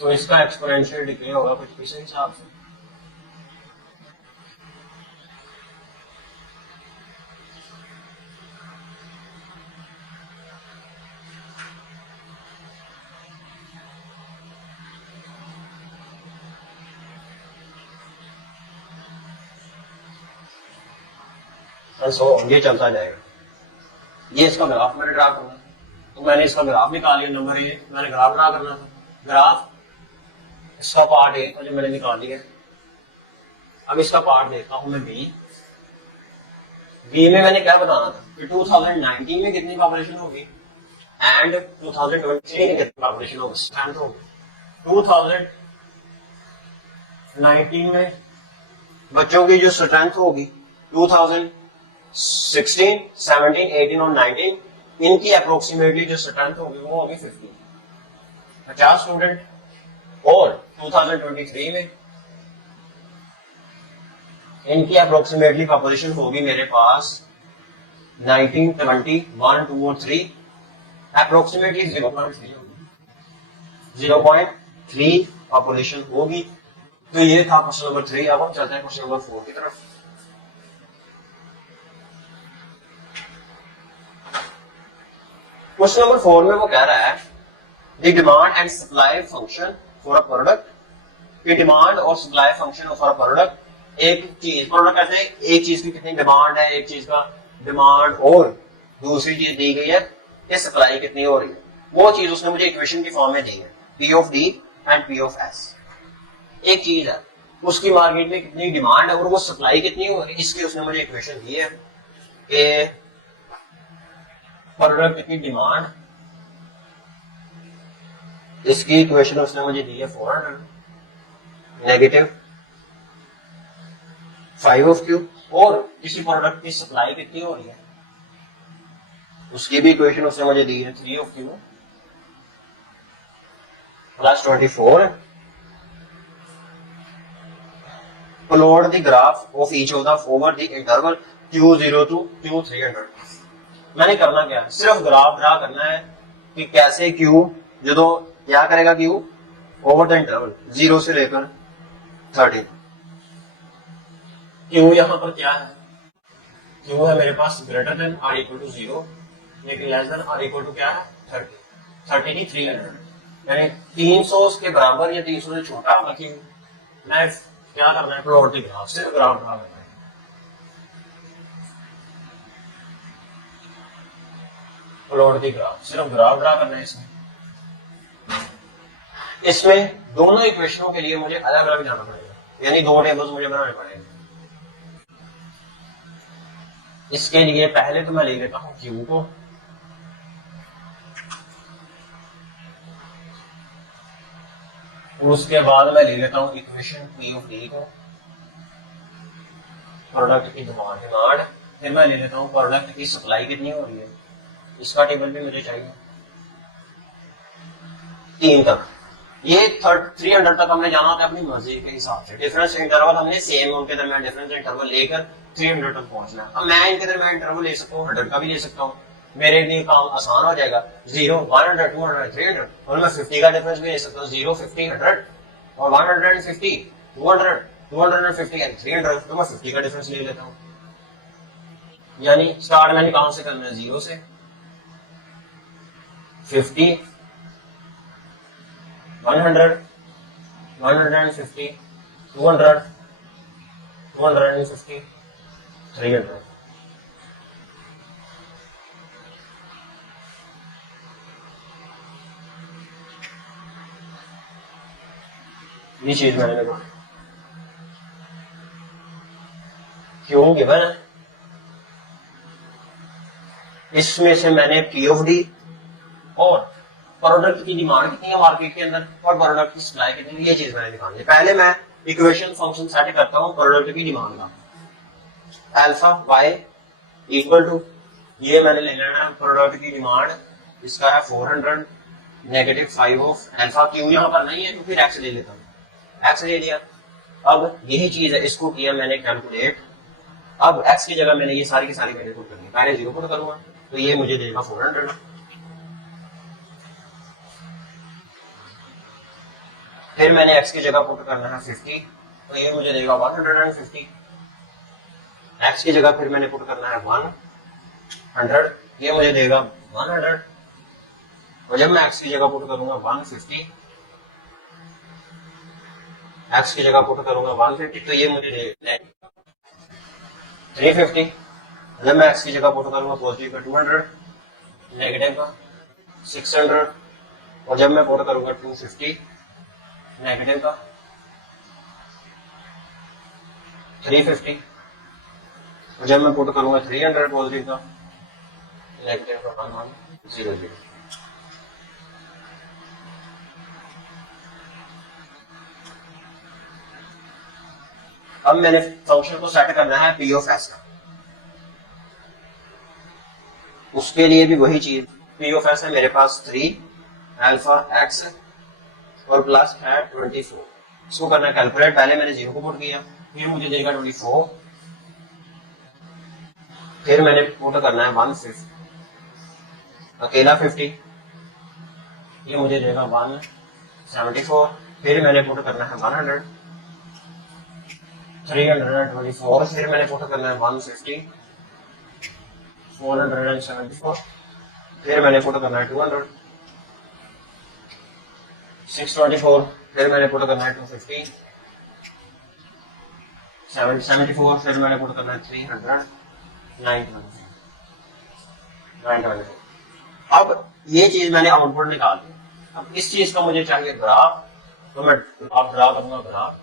तो इसका एक्सपोनेंशियल डिक्रीज होगा कुछ इस हिसाब से। ये चलता जाएगा। ये इसका ग्राफ मैंने ड्रा करना, तो मैंने इसका ग्राफ निकाल लिया। नंबर ये मैंने ग्राफ ड्रा करना था। ग्राफ इसका पार्ट ए तो जो मैंने निकाल लिया। अब इसका पार्ट देखता हूं मैं बी। बी में मैंने क्या बताना था कि 2019 में कितनी पॉपुलेशन होगी एंड 2023 में कितनी पॉपुलेशन होगी, स्ट्रेंथ होगी। 2019 में बच्चों की जो स्ट्रेंथ होगी 2016, 17, 18 और 19 इनकी अप्रोक्सीमेटली जो स्ट्रेंथ होगी वो होगी 50 स्टूडेंट। और 2023 में इनकी अप्रोक्सीमेटली पॉपुलेशन होगी मेरे पास 19, 20, 1, 2 और 3। अप्रोक्सीमेटली 0.3 होगी, 0.3 पॉपुलेशन होगी। तो ये था क्वेश्चन नंबर 3। अब हम चलते हैं क्वेश्चन नंबर 4 की तरफ। क्वेश्चन नंबर 4 में वो कह रहा है the demand and supply function for a product. कि डिमांड और supply function for a product, एक चीज प्रोडक्ट कहते हैं एक चीज की कितनी डिमांड है, एक चीज का डिमांड और दूसरी चीज दी गई है कि सप्लाई कितनी हो रही है। वो चीज उसने मुझे इक्वेशन की फॉर्म में दी है, P of D and P of S. एक चीज है उसकी मार्केट में कितनी डिमांड है और वो सप्लाई कितनी हो रही है, इसकी उसने मुझे इक्वेशन दी है कि प्रोडक्ट की डिमांड, इसकी इक्वेशन उसने मुझे दी है 400 नेगेटिव 5 ऑफ क्यू, और किसी प्रोडक्ट की सप्लाई कितनी हो रही है उसकी भी इक्वेशन उसने मुझे दी है 3 of Q plus 24 plot the graph of each of the over the interval Q0 to Q300। मैंने करना क्या है, सिर्फ ग्राफ ड्रा करना है कि कैसे Q जो क्या करेगा Q ओवर द इंटरवल 0 से लेकर 30। Q यहां पर क्या है, Q है मेरे पास greater than or equal to 0 लेकिन less than or equal to क्या है 30 की 300, यानी 300 के बराबर या 300 से छोटा होगा Q। मैं क्या करना है, प्लॉट द ग्राफ, सिर्फ ग्राफ ड्रा करना है। प्लॉट द ग्राफ, सिर्फ ग्राफ ड्रा करना है इसमें। इसमें दोनों इक्वेशनों के लिए मुझे अलग अलग जाना पड़ेगा, यानी दो टेबल्स मुझे बनाने पड़ेंगे। इसके लिए पहले तो मैं ले लेता हूं Q को, उसके बाद मैं ले लेता हूं इक्वेशन P ऑफ D को, प्रोडक्ट की डिमांड, फिर मैं ले लेता हूं प्रोडक्ट की सप्लाई कितनी हो रही है, इसका टेबल भी मुझे चाहिए 3 तक। ये 300 तक हमने जाना होता है अपनी मर्जी के हिसाब से, डिफरेंस इंटरवल हमने सेम उनके दरमियान डिफरेंस इंटरवल लेकर 300 तक पहुंचना है। अब मैं इनके दरमियान इंटरवल ले सकता हूँ, 100 का भी ले सकता हूँ, मेरे लिए काम आसान हो जाएगा। 0, 100, 200, 300, और मैं 50 का डिफरेंस भी ले सकता हूँ, 0, 50, 100 और 150, 200, 250 एंड 300, तो मैं 50 का डिफरेंस ले लेता हूँ। यानी स्टार्ट मैंने कहां से करना है, 0 से 50, 100, 150, 200, 250, 300। ये चीज मैंने लगा क्यों गिवन है, इसमें से मैंने P ऑफ D और प्रोडक्ट की डिमांड कितनी है मार्केट के अंदर और प्रोडक्ट की सप्लाई कितनी है, ये चीज मैंने निकालनी है। पहले मैं इक्वेशन फंक्शन सेट करता हूं प्रोडक्ट की डिमांड का, अल्फा y इक्वल टू, ये मैंने ले लेना है प्रोडक्ट की डिमांड, इसका है 400 नेगेटिव 5 ऑफ अल्फा। Q यहां पर नहीं है तो फिर x ले लेता हूं, x ले लिया। अब यही चीज है, इसको किया मैंने कैलकुलेट। अब x की जगह मैंने ये सारी की सारी वैल्यू पुट करनी है, पहले 0 पुट करूंगा तो ये मुझे देगा 400, फिर मैंने x की जगह पुट करना है 50 तो ये मुझे देगा 150, x की जगह फिर मैंने पुट करना है 100, ये मुझे देगा 100, और जब मैं x की जगह पुट करूंगा 150, x की जगह पुट करूंगा 150 तो ये मुझे देगा 350, जब मैं x की जगह पुट करूंगा पॉजिटिव का 200, नेगेटिव का 600, और जब मैं पुट करूंगा 250 नेगेटिव का 350, और जब मैं पुट करूंगा 300 पॉजिटिव का नेगेटिव का 100। अब मैंने फंक्शन को सेट करना है P ऑफ S का, उसके लिए भी वही चीज, P ऑफ S है मेरे पास 3 अल्फा x और प्लस है 24, इसको करना है कैलकुलेट। पहले मैंने 0 को पुट किया, फिर मुझे देगा 24, फिर मैंने पुट करना है 150 अकेला 50, ये मुझे देगा 174, फिर मैंने पुट करना है 100, 324, फिर मैंने पुट करना है 150, 474, फिर मैंने पुट करना है 200, 624, फिर मैंने पुट करना है 250, 774, फिर मैंने पुट करना है 300, 924। अब ये चीज मैंने आउटपुट निकाल दी। अब इस चीज का मुझे चाहिए ग्राफ, तो मैं ग्राफ ड्रा करूंगा, ग्राफ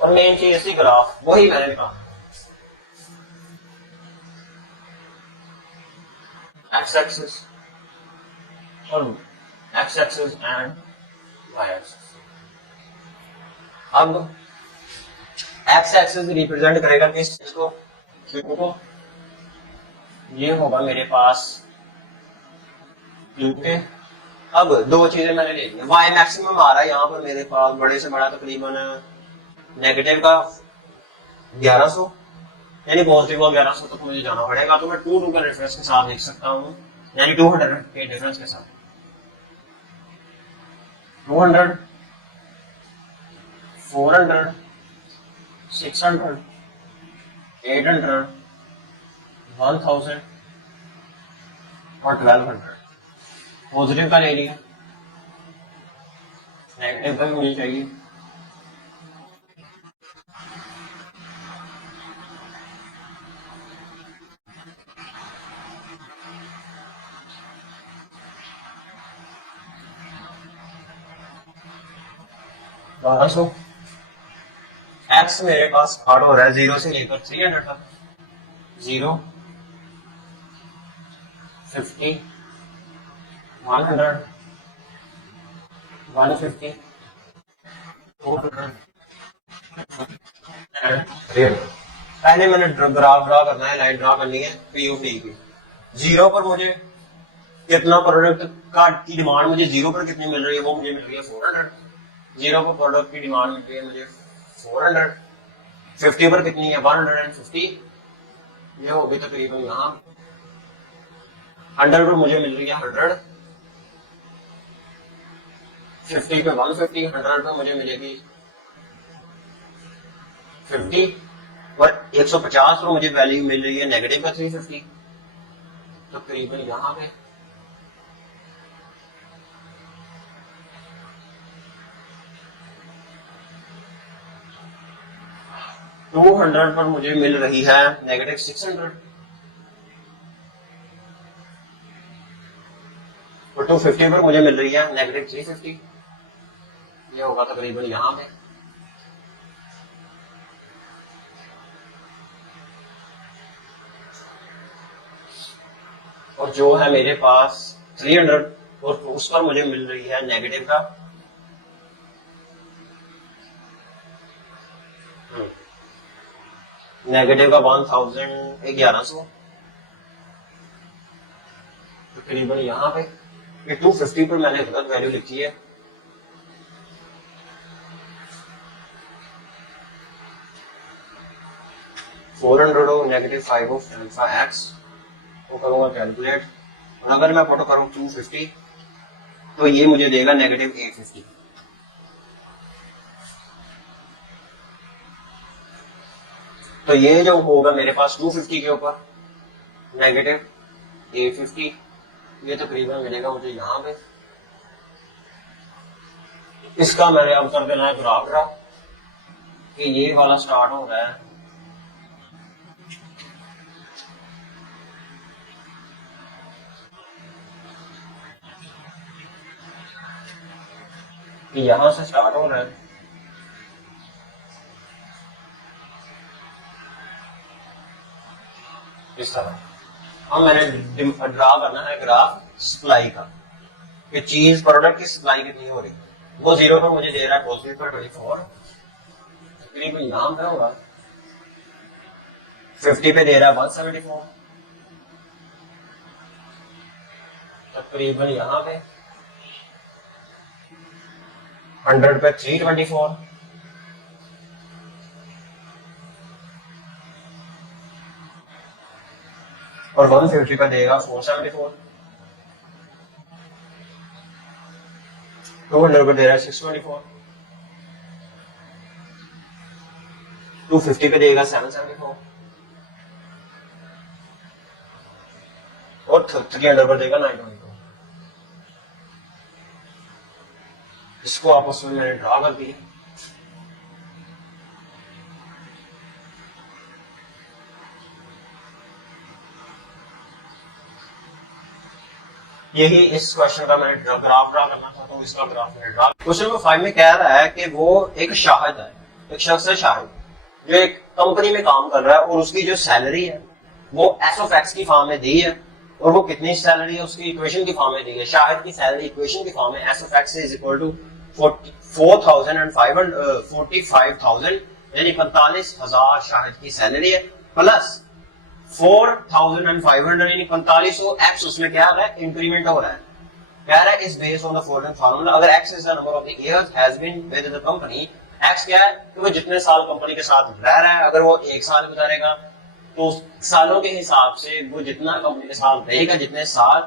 और मेन चीज थी ग्राफ, वही मैंने निकाला। x axis और x axis and y axis। अब x axis रिप्रेजेंट करेगा किस चीज को, Q को। ये होगा मेरे पास ओके, अब दो चीजें मैंने ले ली। वाई मैक्सिमम आ रहा है यहाँ पर मेरे पास बड़े से बड़ा तकरीबन नेगेटिव का 1100, यानी पॉजिटिव का 1100 तक मुझे जाना पड़ेगा। तो मैं 2 का डिफरेंस के साथ लिख सकता हूँ, यानी 200 के डिफरेंस के साथ 200, 400, 600, 800, 1000 और 1200। पॉजिटिव का ले लिया, नेगेटिव का भी मुझे चाहिए। एक्स मेरे पास स्टार्ट हो रहा है 0 से लेकर 300 तक। 0, 50, 100, 150, 200। पहले मैंने ग्राफ ड्रा करना है, लाइन ड्रा करनी है पी ऑफ डी की। 0 पर मुझे कितना प्रोडक्ट का की डिमांड, मुझे 0 पर कितनी मिल रही है, वो मुझे मिल रही है 400। 0 पर प्रोडक्ट की डिमांड मिल रही है मुझे 400। 50 पर कितनी है 150, ये होगी तकरीबन यहाँ। 100 पर मुझे मिल रही है 100। 50 पे 150, 100 पे मुझे मिलेगी 50 और 150 पर मुझे वैल्यू मिल रही है नेगेटिव का 350, तकरीबन यहाँ पे। टू 200 पर मुझे मिल रही है नेगेटिव 600 और 250 पर मुझे मिल रही है नेगेटिव 350। ये होगा तकरीबन यहाँ पे। और जो है मेरे पास 300 और उस पर मुझे मिल रही है नेगेटिव का नेगेटिव का 1100, तकरीबन यहाँ पे। ये 250 पर मैंने गलत वैल्यू लिखी है। $400 नेगेटिव 5 ऑफ अल्फा एक्स वो करूंगा कैलकुलेट, और अगर मैं फोटो करूं 250 तो ये मुझे देगा नेगेटिव 850। तो ये जो होगा मेरे पास 250 के ऊपर नेगेटिव 850, ये तकरीबन मिलेगा मुझे यहाँ पे। इसका मैंने अब कर देना है ग्राफ ड्रा कि ये वाला स्टार्ट हो रहा है कि यहां से स्टार्ट हो रहा है इस तरह। अब मैंने ड्रा करना है ग्राफ सप्लाई का कि चीज प्रोडक्ट की सप्लाई कितनी हो रही है। वो 0 पर मुझे दे रहा है पॉजिटिव पर 24, तकरीबन यहां पे होगा। 50 पे दे रहा है 174, तकरीबन यहां पे। 100 पे 324 और 150 का देगा 474। 200 को दे रहा है 624, 250 पे देगा 774 और 300 पर देगा 924। इसको आपस में मैंने ड्रा कर दिया। यही इस क्वेश्चन का मैंने ग्राफ ड्रा करना था, तो इसका ग्राफ मैंने ड्रा। क्वेश्चन नंबर 5 में कह रहा है कि वो एक शाहिद है, एक शख्स है शाहिद, जो एक कंपनी में काम कर रहा है और उसकी जो सैलरी है वो एस ऑफ एक्स की फॉर्म में दी है, और वो कितनी सैलरी है उसकी इक्वेशन की फॉर्म में दी है। शाहिद की सैलरी इक्वेशन की फॉर्म में S of X is equal to 45,000 यानी 45,000 शाहिद की सैलरी है, प्लस 4,500 यानी 4500 एक्स उसमें क्या है इंक्रीमेंट हो रहा है। कह रहा है is based on the following formula, अगर x is the number of the years has been with the company, x क्या है कि वो जितने साल कंपनी के साथ रह रहा है, अगर वो 1 साल गुजारेगा तो सालों के हिसाब से वो जितना कंपनी के साथ रहेगा जितने साल,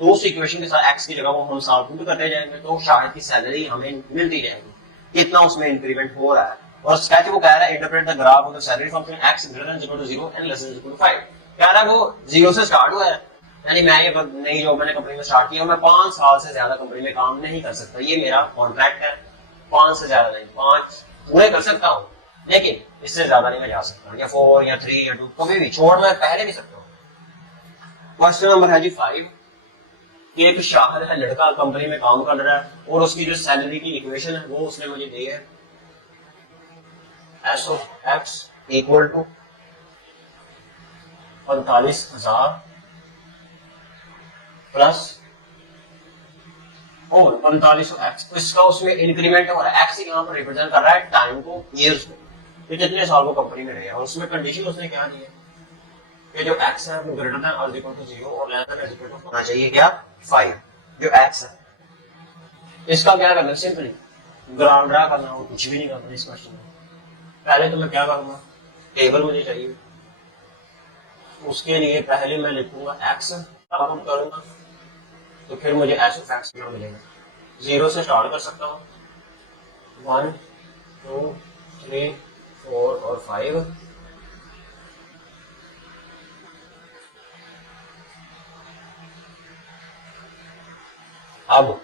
तो उस इक्वेशन के साथ x की जगह वो हम साल पुट करते जाएंगे तो शायद की सैलरी हमें मिलती जाएगी, कितना उसमें इंक्रीमेंट हो रहा है। और स्केच वो कह रहा है interpret the graph of the salary function x greater than 0 and less than 5, कह रहा है वो 0 से स्टार्ट हुआ है, यानी मैं ये नई जॉब मैंने कंपनी में स्टार्ट किया, मैं 5 साल से ज्यादा कंपनी में काम नहीं कर सकता, ये मेरा कॉन्ट्रैक्ट है, 5 से ज्यादा नहीं, 5 पूरे कर सकता हूँ लेकिन इससे ज्यादा नहीं मैं जा सकता, या 4 या 3 या 2 कभी भी छोड़ मैं पहले नहीं सकता हूँ। क्वेश्चन नंबर है जी 5 कि एक शाहर है, लड़का कंपनी में काम कर रहा है और उसकी जो सैलरी की इक्वेशन है वो उसने मुझे दी है, S of X equal to 45,000 plus और 45x, तो इसका उसमें इंक्रीमेंट हो रहा है, x यहाँ पर रिप्रेजेंट कर रहा है टाइम को, ईयर्स को, तो जितने साल को कंपनी में रहेगा, और उसमें कंडीशन उसने क्या दी है कि जो x है वो ग्रेटर देन और इक्वल टू 0 और लेस देन इक्वल टू होना चाहिए क्या 5, जो x है। इसका क्या करना है, सिंपली ग्राफ ड्रा करना, और कुछ भी नहीं करना इस क्वेश्चन में। पहले तो मैं क्या करूंगा, टेबल मुझे चाहिए, उसके लिए पहले मैं लिखूंगा x, अब करूंगा तो फिर मुझे एस ऑफ एक्स मिलेगा, 0 से स्टार्ट कर सकता हूँ, 1 2 3 4 और 5, अब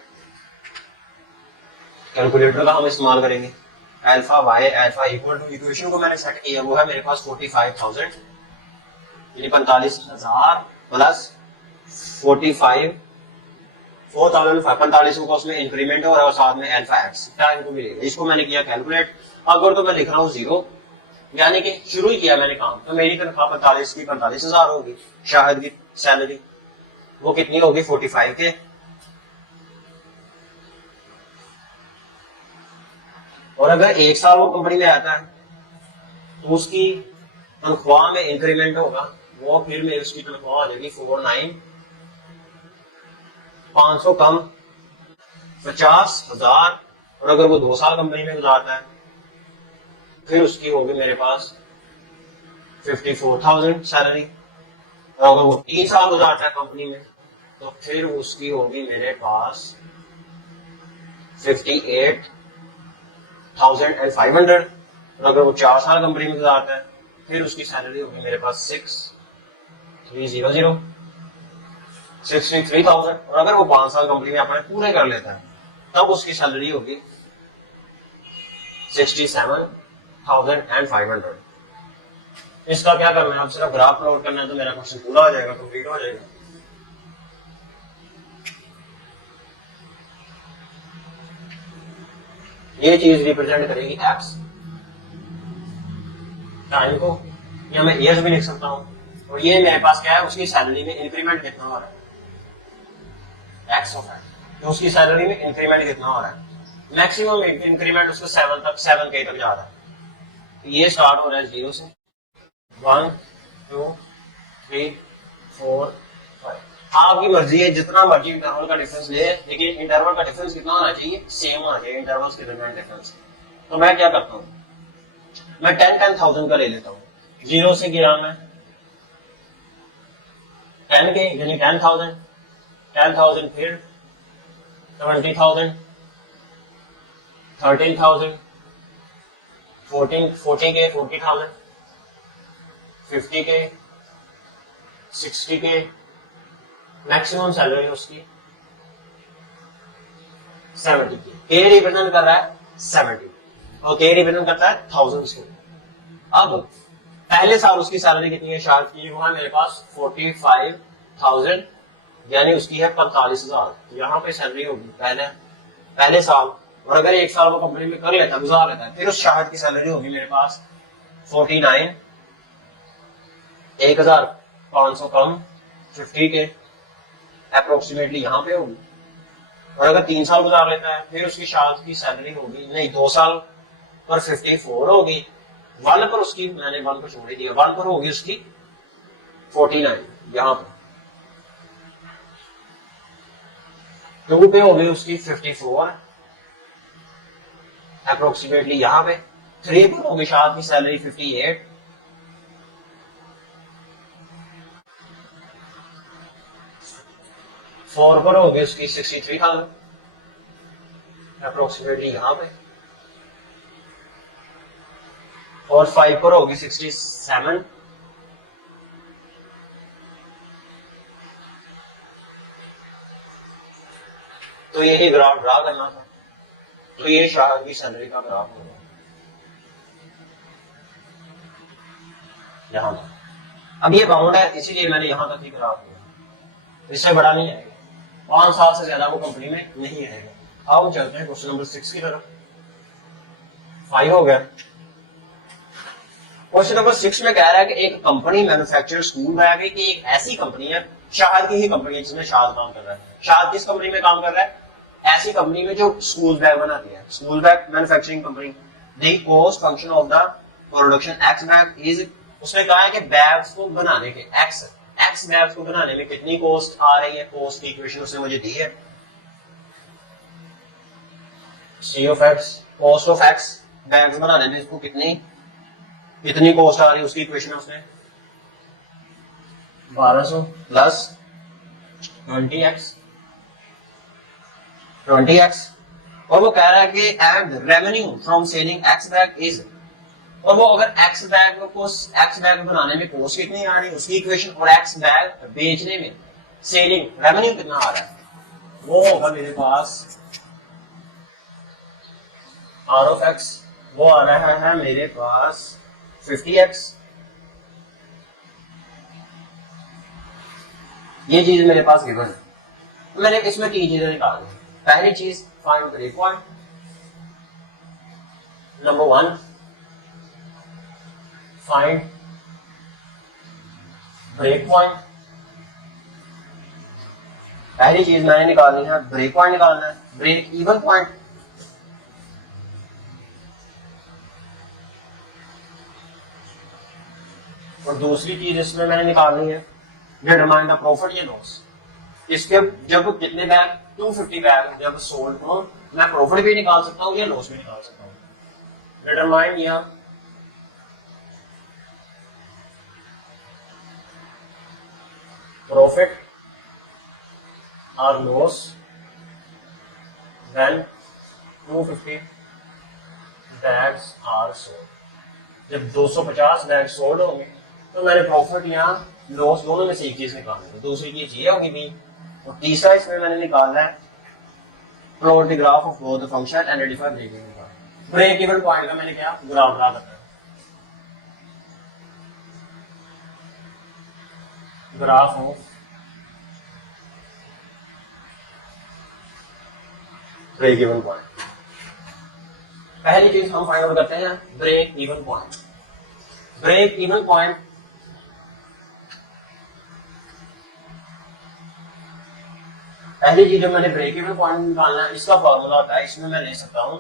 कैलकुलेटर का हम इस्तेमाल करेंगे, alpha Y alpha equal to, equation को मैंने सेट किया, वो है मेरे पास 45,000 यानी 45,000 प्लस 45 को उसमें इंक्रीमेंट हो रहा है और साथ में अल्फा एक्स टाइम को मिलेगा, इसको मैंने किया कैलकुलेट। अगर तो मैं लिख रहा हूँ 0, यानी कि शुरू ही किया मैंने काम, तो मेरी तनख्वाह 45 की 45,000 होगी, शाहिद की सैलरी वो कितनी होगी 45 के, और अगर 1 साल वो कंपनी में आता है तो उसकी तनख्वाह में इंक्रीमेंट होगा, वो फिर मेरी उसकी तनख्वाह आ जाएगी 500 कम 50,000, और अगर वो 2 साल कंपनी में गुजारता है फिर उसकी होगी मेरे पास 54,000 सैलरी, और अगर वो 3 साल गुजारता है कंपनी में तो फिर उसकी होगी मेरे पास 58,500, और अगर वो 4 साल कंपनी में गुजारता है फिर उसकी सैलरी होगी मेरे पास 63,000, और अगर वो 5 साल कंपनी में अपने पूरे कर लेता है तब उसकी सैलरी होगी 67,500। इसका क्या करना है, अब सिर्फ ग्राफ प्लॉट करना है तो मेरा क्वेश्चन पूरा हो जाएगा, कंप्लीट हो जाएगा। ये चीज रिप्रेजेंट करेगी एक्स टाइम को, या मैं ईयर्स भी लिख सकता हूँ, और ये मेरे पास क्या है, उसकी सैलरी में इंक्रीमेंट कितना हो रहा है, एक्स ऑफ एक्स, तो उसकी सैलरी में इंक्रीमेंट कितना हो रहा है, मैक्सिमम इंक्रीमेंट उसको 7K तक जा रहा है, तो ये स्टार्ट हो रहा है 0 से 1 2 3 4 5, आपकी मर्जी है जितना मर्जी इंटरवल का डिफरेंस ले, लेकिन इंटरवल का डिफरेंस कितना होना चाहिए, सेम होना चाहिए इंटरवल्स के दरमियान डिफरेंस। तो मैं क्या करता हूँ, मैं 10,000 का ले लेता हूँ, 0 से गिरा मैं 10K यानी 10,000 फिर 20,000 13,000 40K 40,000 50K 60K, maximum salary उसकी 70K, K रिप्रेजेंट कर रहा है 70 और K रिप्रेजेंट करता है 1000 को। अब पहले साल उसकी सैलरी कितनी है, शायद की वो है मेरे पास 45,000 यानी उसकी है 45,000, यहाँ पे सैलरी होगी पहले साल, और अगर 1 साल वो कंपनी में कर लेता गुजार लेता है फिर उस शाहिद की सैलरी होगी मेरे पास 49, 1,500 कम 50K अप्रोक्सीमेटली यहाँ पे होगी, और अगर 3 साल गुजार लेता है फिर उसकी शायद की सैलरी होगी, नहीं 2 साल पर 54 होगी, 1 पर उसकी, मैंने 1 पर छोड़ दिया, 1 पर होगी उसकी 49 यहाँ पर। 2 पे हो गई उसकी 54 अप्रोक्सीमेटली, यहाँ पे 3 पर होगी शाद की सैलरी 58, 4 पर होगी उसकी 63,000 अप्रोक्सीमेटली यहाँ पे, और 5 पर होगी 67, तो यही ग्राफ ड्रा करना था। तो ये शाहद की सैलरी का ग्राफ होगा यहां तक। अब ये बाउंड है इसीलिए मैंने यहां तक ही ग्राफ दिया, इससे बड़ा नहीं आएगा, 5 साल से ज्यादा वो कंपनी में नहीं आएगा। आओ चलते हैं क्वेश्चन नंबर 6 की तरफ। 5 हो गया। क्वेश्चन नंबर 6 में कह रहा है कि एक कंपनी मैन्युफैक्चर स्कूल बैग की एक ऐसी कंपनी है, शाहद की ही कंपनी है जिसमें शाहद काम कर रहा है। शाहद किस कंपनी में काम कर रहा है? ऐसी कंपनी में जो स्कूल बैग बनाती है, school bag manufacturing company. The cost function of the production x bag is, उसने कहा है कि बैग्स को बनाने के एक्स बैग्स को बनाने में कितनी कॉस्ट आ रही है, कॉस्ट की इक्वेशन उसने मुझे दी है। C of X, cost of X bags बनाने में इसको कितनी कॉस्ट आ रही है, उसकी इक्वेशन है उसने 1200 प्लस 20x, और वो कह रहा है कि and revenue from selling x bag is, और वो अगर एक्स बैग बनाने में कॉस्ट कितनी आ रही है उसकी इक्वेशन, और एक्स बैग बेचने में सेलिंग रेवेन्यू कितना आ रहा है, वो होगा मेरे पास आर ऑफ एक्स, वो आ रहा है मेरे पास 50x। ये चीज मेरे पास गिवन है। मैंने इसमें 3 चीजें निकाल दी। पहली चीज find break point, number 1 find break point. पहली चीज मैंने निकालनी है, ब्रेक पॉइंट निकालना है, ब्रेक इवन पॉइंट। और दूसरी चीज इसमें मैंने निकालनी है डिटरमाइन द प्रॉफिट या लॉस। इसके जब कितने बैग 250 बैग जब सोल्ड हो, मैं प्रॉफिट भी निकाल सकता हूँ या लॉस भी निकाल सकता हूँ। डिटरमाइन या प्रॉफिट और loss when 250 bags are sold. जब 250 बैग सोल्ड होंगे तो मैंने प्रॉफिट या लॉस दोनों में से एक चीज निकालनी है। दूसरी चीज ये होगी भी, और तीसरा इसमें मैंने निकालना है plot the graph of both the function and identify break even point. Break even point का मैंने क्या ग्राफ ड्रा करना है, graph of break even point. पहली चीज हम फाइंड आउट करते हैं break even point. Break even point पहली चीज जब मैंने ब्रेक इवन पॉइंट निकालना है, इसका फॉर्मूला होता है, इसमें मैं ले सकता हूं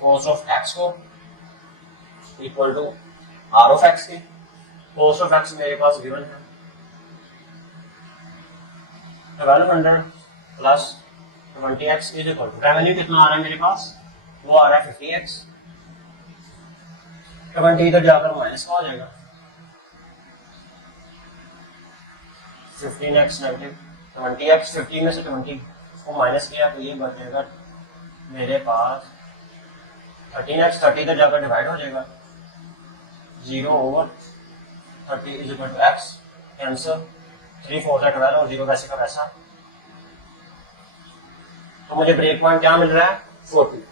कॉस्ट ऑफ एक्स को equal to R of X के। कॉस्ट ऑफ एक्स मेरे पास गिवन है 1200 plus 20x is equal to revenue कितना आ रहा है मेरे पास, वो आ रहा है 50x। 20 इधर जाकर माइनस का हो जाएगा, 15x नेगेटिव 20x, 50 में से 20 को माइनस किया तो ये बचेगा मेरे पास 13x। 30 इधर जाकर डिवाइड हो जाएगा, 0/30 is equal to x। Answer 3 4 12 और 0 वैसे का वैसा। तो मुझे ब्रेक पॉइंट क्या मिल रहा है 40।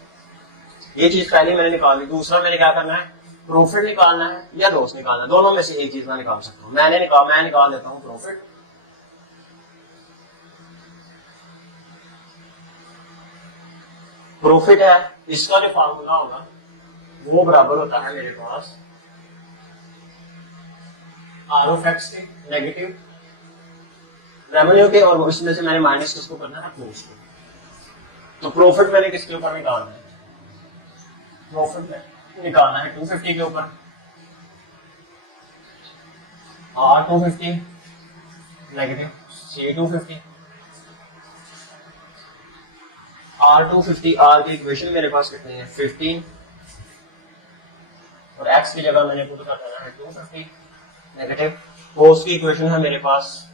ये चीज पहले मैंने निकाल ली। दूसरा मैंने क्या करना है, प्रॉफिट निकालना है या लॉस निकालना है, दोनों में से एक चीज मैं निकाल सकता हूं। मैं निकाल देता हूं प्रॉफिट। प्रॉफिट है, इसका जो फार्मूला होगा वो बराबर होता है मेरे पास आर ऑफ एक्स के नेगेटिव रेवेन्यू के, और इसमें से मैंने माइनस किसको करना है, लॉस को। तो प्रॉफिट मैंने किसके ऊपर निकालना है, प्रॉफिट में निकालना है 250 के ऊपर, R 250 negative C 250 R250, R की इक्वेशन मेरे पास कितनी है 15 और x की जगह मैंने पुट कर देना है 250 नेगेटिव। कोस की इक्वेशन है मेरे पास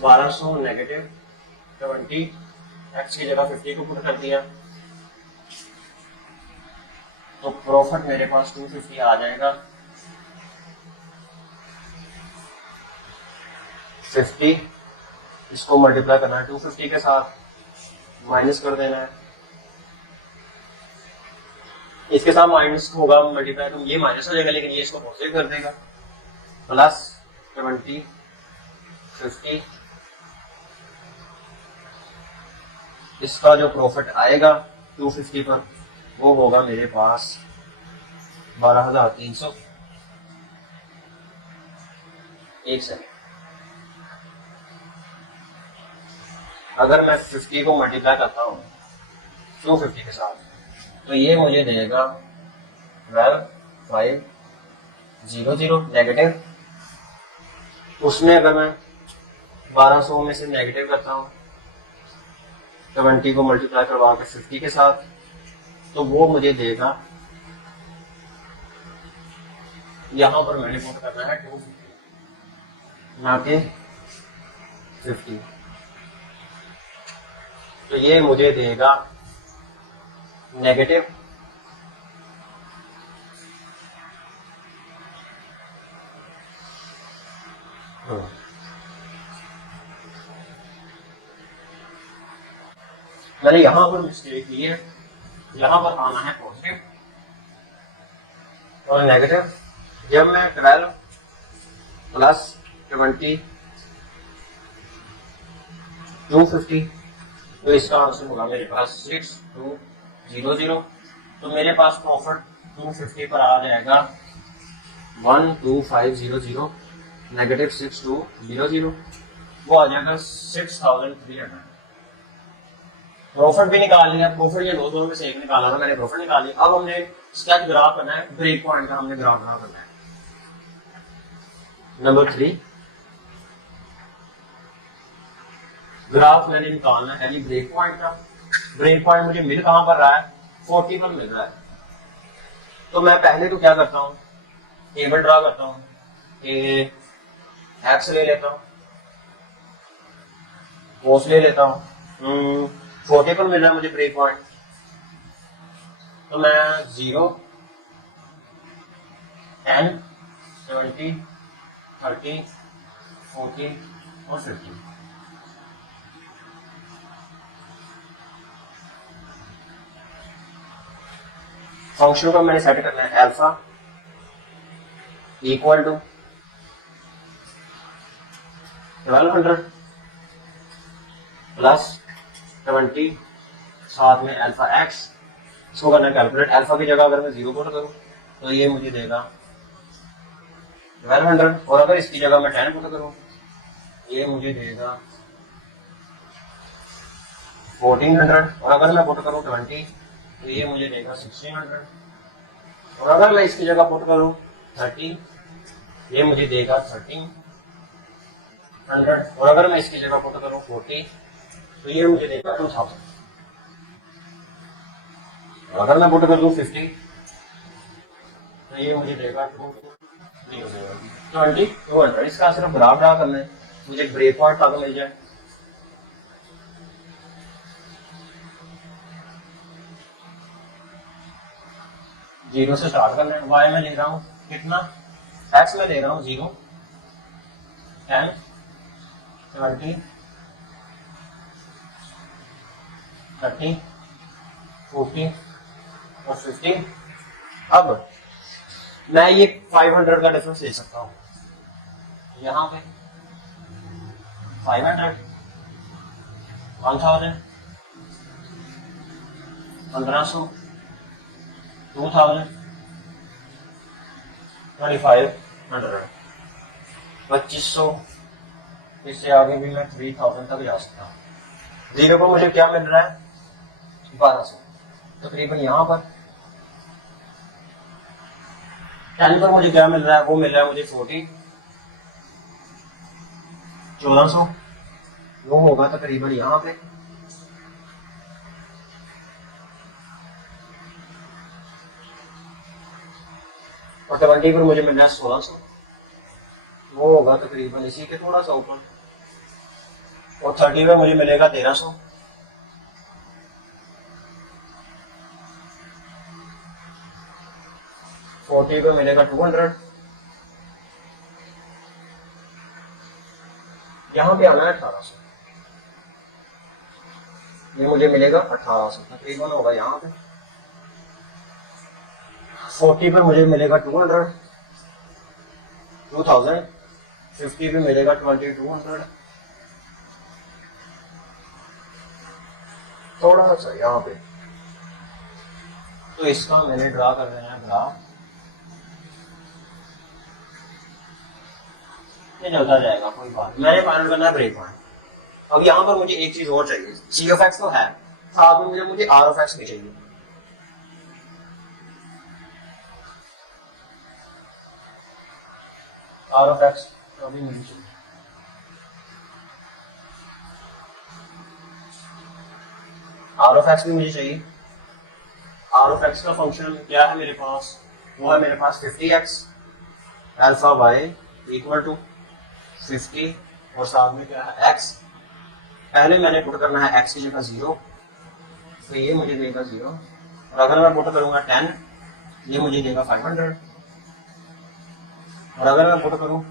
1200 नेगेटिव 20, x की जगह 50 को पुट कर दिया तो प्रॉफिट मेरे पास 250 आ जाएगा। 50 इसको मल्टीप्लाई करना है 250 के साथ, माइनस कर देना है, इसके साथ माइनस होगा मल्टीप्लाई तो ये माइनस हो जाएगा, लेकिन ये इसको पॉजिटिव कर देगा, प्लस 20 50 इसका जो प्रॉफिट आएगा 250 पर वो होगा मेरे पास 12,300। एक सेकंड, अगर मैं 50 को मल्टीप्लाई करता हूं 250 के साथ तो ये मुझे देगा 12,500 नेगेटिव। उसमें अगर मैं 1200 में से नेगेटिव करता हूं 20 को मल्टीप्लाई करवा के 50 के साथ तो वो मुझे देगा, यहां पर मैंने पुट करना है 250 ना कि 50, तो ये मुझे देगा नेगेटिव मैंने यहां पर मिस्टेक की है, यहां पर आना है पॉजिटिव और नेगेटिव। जब मैं 12 प्लस 20 250 तो इसका आंसर होगा मेरे पास 6200, तो मेरे पास प्रॉफिट 250 पर आ जाएगा 12500 नेगेटिव 6200, वो आ जाएगा 6300। प्रॉफिट भी निकाल लिया, प्रॉफिट ये दोनों में से एक निकाला था मैंने, प्रॉफिट निकाल लिया। अब हमने स्केच ग्राफ करना है, ब्रेक पॉइंट का हमने ग्राफ ड्रा करना है। नंबर 3 ग्राफ मैंने निकालना है ब्रेक पॉइंट का। ब्रेक पॉइंट मुझे मिल कहां पर रहा है 40 पर मिल रहा है, तो मैं पहले तो क्या करता हूं टेबल ड्रा करता हूं कि एक्स ले लेता हूं, कोस ले लेता हूं, 40 पर मिल रहा है मुझे ब्रेक पॉइंट, तो मैं 0 10 20 30 40 और 50 फंक्शन को मैंने सेट करना है अल्फा इक्वल टू 1200 प्लस 20 साथ में अल्फा एक्स। इसको करना है कैलकुलेट। अल्फा की जगह अगर मैं 0 पुट करूं तो ये मुझे देगा 1200, और अगर इसकी जगह मैं 10 पुट करूं ये मुझे देगा 1400, और अगर मैं पुट करूं 20 तो ये मुझे देगा 1600, और अगर मैं इसकी जगह पुट करूं 30 ये मुझे देगा 1300, और अगर मैं इसकी जगह पुट करूं 40 तो ये मुझे देगा 2000, और अगर मैं पुट कर दूं 50 तो ये मुझे देगा 200। इसका सिर्फ ग्राफ ड्रा करना है, मुझे ब्रेक पॉइंट ताकि मिल जाए। जीरो से स्टार्ट करना है। वाई में ले रहा हूं कितना, एक्स में ले रहा हूं 0 10 20 30 40 और 50। अब मैं ये 500 का डिफरेंस ले सकता हूं, यहां पे 500 1000 1500 2000 2500 2500, इससे आगे भी मैं 3000 तक जा सकता हूँ। 0 पर मुझे क्या मिल रहा है 1200, तकरीबन यहां पर 10 पर मुझे क्या मिल रहा है, वो मिल रहा है मुझे 40, 1400 वो होगा तकरीबन यहाँ पे, और 20 पर मुझे मिलना है 1600, वो होगा तकरीबन इसी के थोड़ा सा ऊपर, और 30 पे मुझे मिलेगा 1300, फोर्टी पे मिलेगा 200, यहां पे आना है 1800, ये मुझे मिलेगा 1800 तकरीबन होगा यहाँ पे, 40 पे मुझे मिलेगा 200, 2000, 50 पे मिलेगा 2200, थोड़ा सा यहाँ पे, तो इसका मैंने ड्रा कर रहे हैं ग्राफ, ये चलता जाएगा कोई बात, मैंने फाइनल करना है ब्रेक पॉइंट। अब यहाँ पर मुझे एक चीज और चाहिए, सी ऑफ एक्स तो है, साथ में मुझे आर ऑफ एक्स भी चाहिए। आर ऑफ एक्स अभी मुझे चाहिए, आर ऑफ एक्स भी मुझे चाहिए। आर ऑफ एक्स का फंक्शन क्या है मेरे पास, वो है मेरे पास 50x alpha Y equal to 50 और साथ में क्या है x, पहले मैंने पुट करना है x की जगह 0, तो ये मुझे देगा 0, और अगर मैं पुट करूंगा 10 ये मुझे देगा 500, और अगर मैं पुट करूं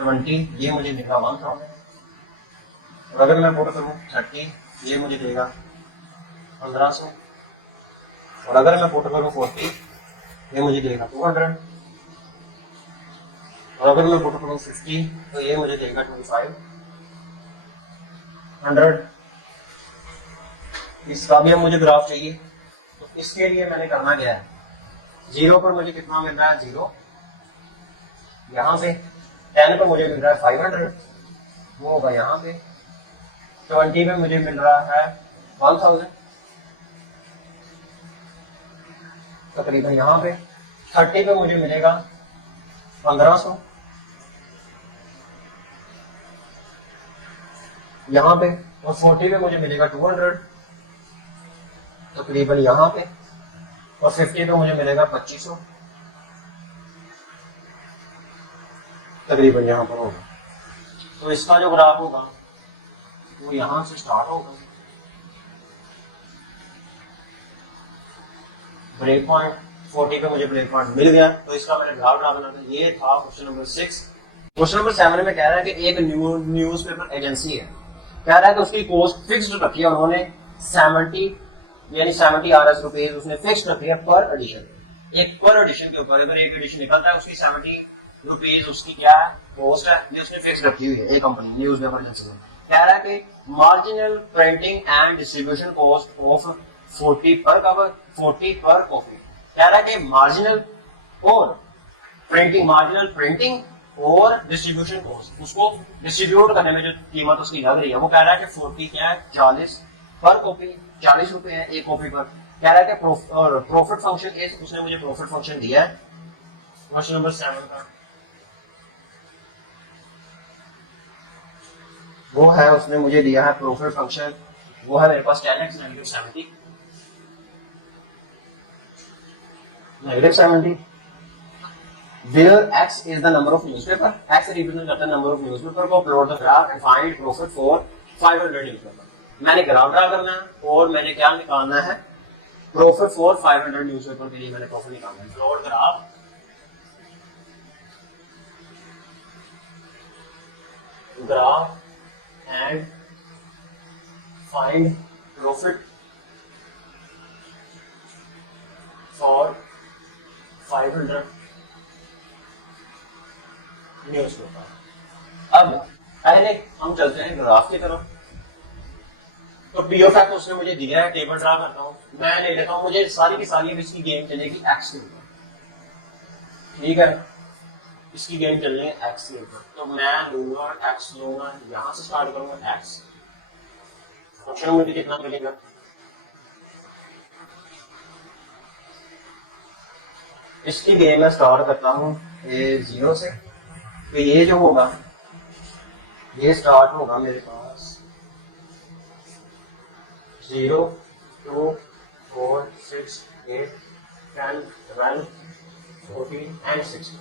20 ये मुझे देगा 1000, और अगर मैं पुट करूं 30 ये मुझे देगा 1500, और अगर मैं पुट करूं 40 ये मुझे देगा 200, और अगर मैं पुट करूं 50 तो ये मुझे देगा 2500। इसका भी अब मुझे ग्राफ चाहिए, तो इसके लिए मैंने करना क्या है, 0 पर मुझे कितना मिल रहा है 0, यहाँ पे 10 पर मुझे मिल रहा है 500, वो होगा यहाँ पे, 20 पे मुझे मिल रहा है 1000 तकरीबन यहाँ पे, 30 पे मुझे मिलेगा 1500 यहाँ पे, और 40 पे मुझे मिलेगा 200 तकरीबन यहाँ पे, और 50 पे मुझे मिलेगा 2500 तकरीबन यहाँ पर होगा। तो इसका जो ग्राफ होगा वो यहाँ से स्टार्ट होगा, ब्रेक पॉइंट 40 पे मुझे ब्रेक पॉइंट मिल गया, तो इसका मैंने ग्राफ ड्रा बना था। ये था क्वेश्चन नंबर 6। क्वेश्चन नंबर 7 में कह रहा है कि एक न्यूज़पेपर एजेंसी है, कह रहा है कि उसकी कॉस्ट फिक्स्ड रखी है उन्होंने 70 यानी 70 RS रुपीज उसने फिक्स्ड रखी है पर एडिशन, एक पर एडिशन के ऊपर अगर एक एडिशन निकलता है उसकी 70 रुपीज उसकी क्या कॉस्ट है, ये उसने फिक्स रखी हुई है एक कंपनी न्यूज़पेपर एजेंसी में। कह रहा है कि marginal printing and distribution cost of 40 पर कवर 40 पर कॉपी, कह रहा है कि मार्जिनल प्रिंटिंग और डिस्ट्रीब्यूशन कॉस्ट, उसको डिस्ट्रीब्यूट करने में जो कीमत उसकी लग रही है, वो कह रहा है कि 40 क्या है 40 पर कॉपी, 40 रुपए है एक कॉपी पर। कह रहा है कि प्रॉफिट फंक्शन इज, उसने मुझे प्रॉफिट फंक्शन दिया है क्वेश्चन नंबर 7 का, वो है उसने मुझे दिया है प्रॉफिट फंक्शन, वो है मेरे पास 10x -70 where x is the number of newspaper, x represent करता है number of newspaper को, plot the graph and find profit for 500 newspaper। मैंने ग्राफ ड्रा करना है और मैंने क्या निकालना है प्रॉफिट फॉर 500 न्यूज़पेपर के लिए मैंने प्रॉफिट निकालना है। Plot graph and find profit for 500 newspaper. अब पहले हम चलते हैं ग्राफ की तरफ। तो पी ऑफ एक्स उसने मुझे दिया है, टेबल ड्रा करता हूं मैं, ले लेता हूं, मुझे सारी की सारी इसकी गेम चलेगी एक्स के ऊपर, ठीक है, इसकी गेम चलनी है एक्स के ऊपर। तो मैं लूंगा एक्स, लूंगा यहां से स्टार्ट करूंगा एक्स, फंक्शन मुझे कितना मिलेगा, इसकी गेम मैं स्टार्ट करता हूं ये 0 से, तो ये जो होगा ये स्टार्ट होगा मेरे पास 0, 2, 4, 6, 8, 10, 12, 14 एंड 16।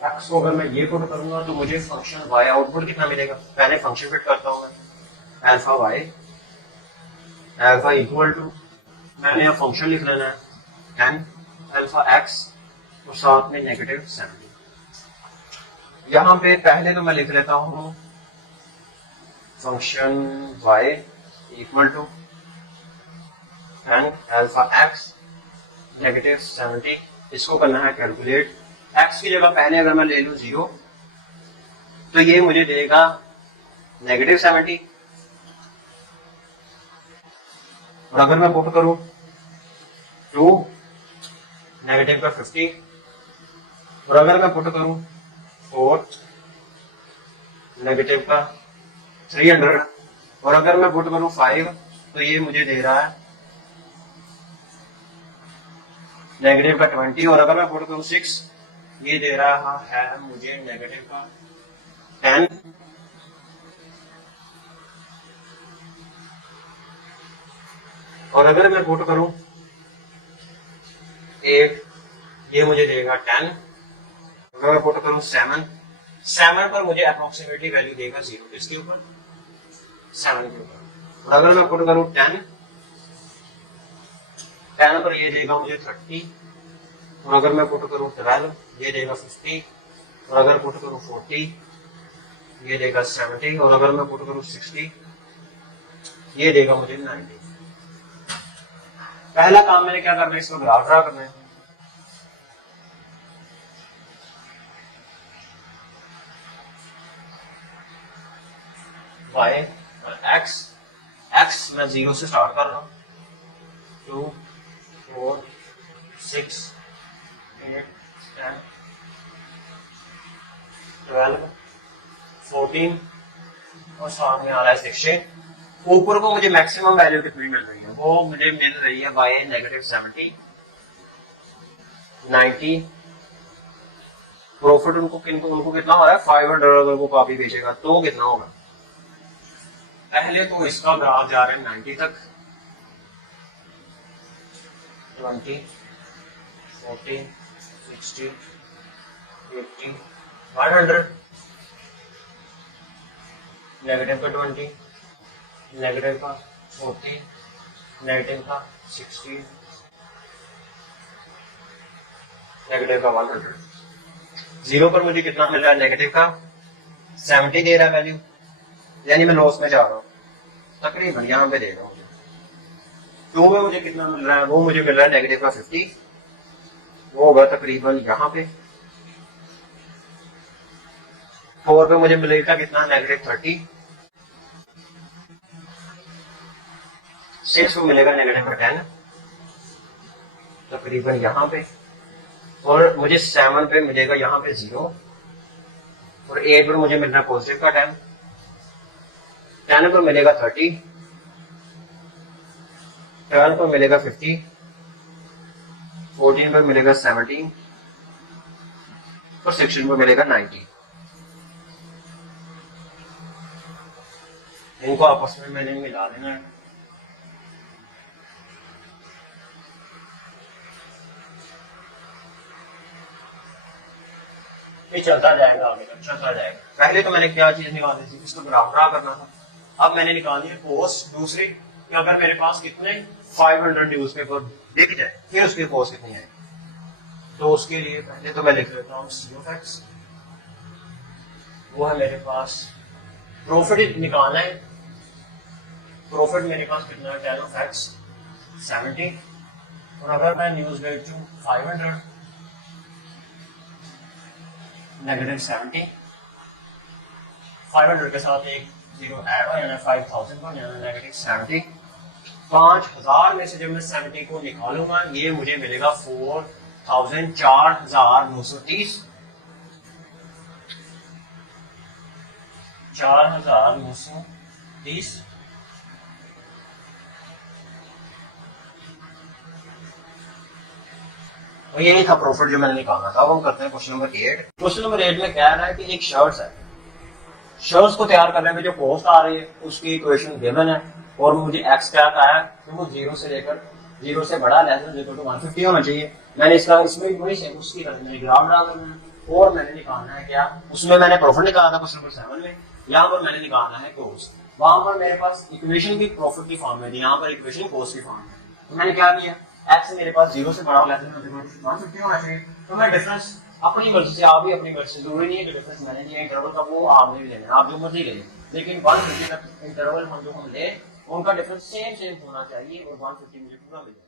एक्स को अगर मैं ये पुट करूंगा तो मुझे फंक्शन वाई आउटपुट कितना मिलेगा? पहले फंक्शन फिट करता हूं मैं, alpha Y, alpha equal to, मैंने यहाँ फंक्शन लिख लेना है एन अल्फा एक्स और साथ में -70। यहाँ पे पहले तो मैं लिख लेता हूँ function Y equal to N alpha X -70। इसको करना है कैलकुलेट। एक्स की जगह पहले अगर मैं ले लूं 0 तो ये मुझे देगा -70, और अगर मैं पुट करूं 2 नेगेटिव का 50, और अगर मैं पुट करूं 4 नेगेटिव का 300, और अगर मैं पुट करूं 5 तो ये मुझे दे रहा है नेगेटिव का 20, और अगर मैं पुट करूं 6 ये दे रहा है मुझे नेगेटिव का 10, और अगर मैं पुट करूं 8 ये मुझे देगा 10, अगर मैं पुट करूं 7 पर मुझे अप्रोक्सीमेटली वैल्यू देगा 0, इसके ऊपर 7 के ऊपर, और अगर मैं पुट करूं 10 पर ये देगा मुझे 30, और अगर मैं पुट करूं 12 ये देगा 50, और अगर पुट करूं 40 ये देगा 70, और अगर मैं पुट करूं 60 ये देगा मुझे 90। पहला काम मैंने क्या करना है, इसको ग्राफ ड्रा करना है। y और x मैं 0 से स्टार्ट कर रहा हूं, 2, 4, 6, 8, 10, 12, 14 और साथ में आ रहा है 16। ऊपर को मुझे मैक्सिमम वैल्यू कितनी मिल रही है? वो मुझे मिल रही है y -70, 90। प्रॉफिट उनको कितना हो रहा है? 500। अगर वो कॉपी बेचेगा तो कितना होगा? पहले तो इसका ग्राफ जा रहा है 90 तक, 20, 40, 60, 80, 100, नेगेटिव का 20, नेगेटिव का 40, नेगेटिव का 60, नेगेटिव का 100। 0 पर मुझे कितना मिल रहा है? नेगेटिव का 70 दे रहा है वैल्यू, यानी मैं लॉस में जा रहा हूं तकरीबन, यहां पे दे रहा हूं। 2 में मुझे कितना मिल रहा है? वो मुझे मिल रहा है नेगेटिव का 50, वो होगा तकरीबन यहां पे। 4 पे मुझे मिलेगा कितना? नेगेटिव 30। 6 को मिलेगा नेगेटिव 10 तकरीबन यहां पे, और मुझे 7 पे मिलेगा यहां पे 0, और 8 पर मुझे मिल रहा है पॉजिटिव का 10, 10 पर मिलेगा 30, 12 पर मिलेगा 50, 14 पर मिलेगा 17, और 16 पर मिलेगा 90। इनको आपस में मैंने मिला देना है। ये चलता जाएगा, आगे तक चलता जाएगा। पहले तो मैंने क्या चीज निकाली थी? इसको ग्राफ ड्रा करना था। अब मैंने निकाली है कॉस्ट दूसरी, कि अगर मेरे पास कितने 500 न्यूज़पेपर बिक जाए फिर उसकी कॉस्ट कितनी है। तो उसके लिए पहले तो मैं लिख लेता हूँ COX, वो है मेरे पास प्रॉफिट निकालना है। प्रॉफिट मेरे पास कितना है? 10 70, और अगर मैं न्यूज बेचूं 500 -70, 500 के साथ एक 0 ऐड हो जाना, 5000 को -70। 5000 में से जब मैं 70 को निकालूंगा ये मुझे मिलेगा 4930, 4930। यही था प्रॉफिट जो मैंने निकालना था। अब हम करते हैं क्वेश्चन नंबर 8। क्वेश्चन नंबर 8 में कह रहा है कि एक शर्ट है शेयर्स को तैयार करने में जो कॉस्ट आ रही है उसकी इक्वेशन गिवन है और मुझे एक्स क्या कहा है कि वो जीरो से बड़ा लेस देन इक्वल टू 150 होना चाहिए। मैंने इसका इसमें वही से उसकी मैंने ग्राफ डाल देना और मैंने निकालना है क्या, उसमें मैंने प्रॉफिट निकाला था क्वेश्चन नंबर 7 में, यहाँ पर मैंने निकालना है कॉस्ट। वहां पर मेरे पास इक्वेशन की प्रॉफिट की फॉर्म में थी, यहाँ पर इक्वेशन कॉस्ट की फॉर्म में। तो मैंने क्या किया, एक्स मेरे पास 0 से बड़ा लेस देन 150 होना चाहिए, तो मैं डिफरेंस अपनी मर्जी से, आप भी अपनी मर्जी से, जरूरी नहीं है कि डिफरेंस मैंने दिया इंटरवल का वो आपने भी लेना, आप जो मर्जी ले, लेकिन 150 तक इंटरवल हम जो हम ले उनका डिफरेंस सेम होना चाहिए और 150 मुझे पूरा मिल जाए।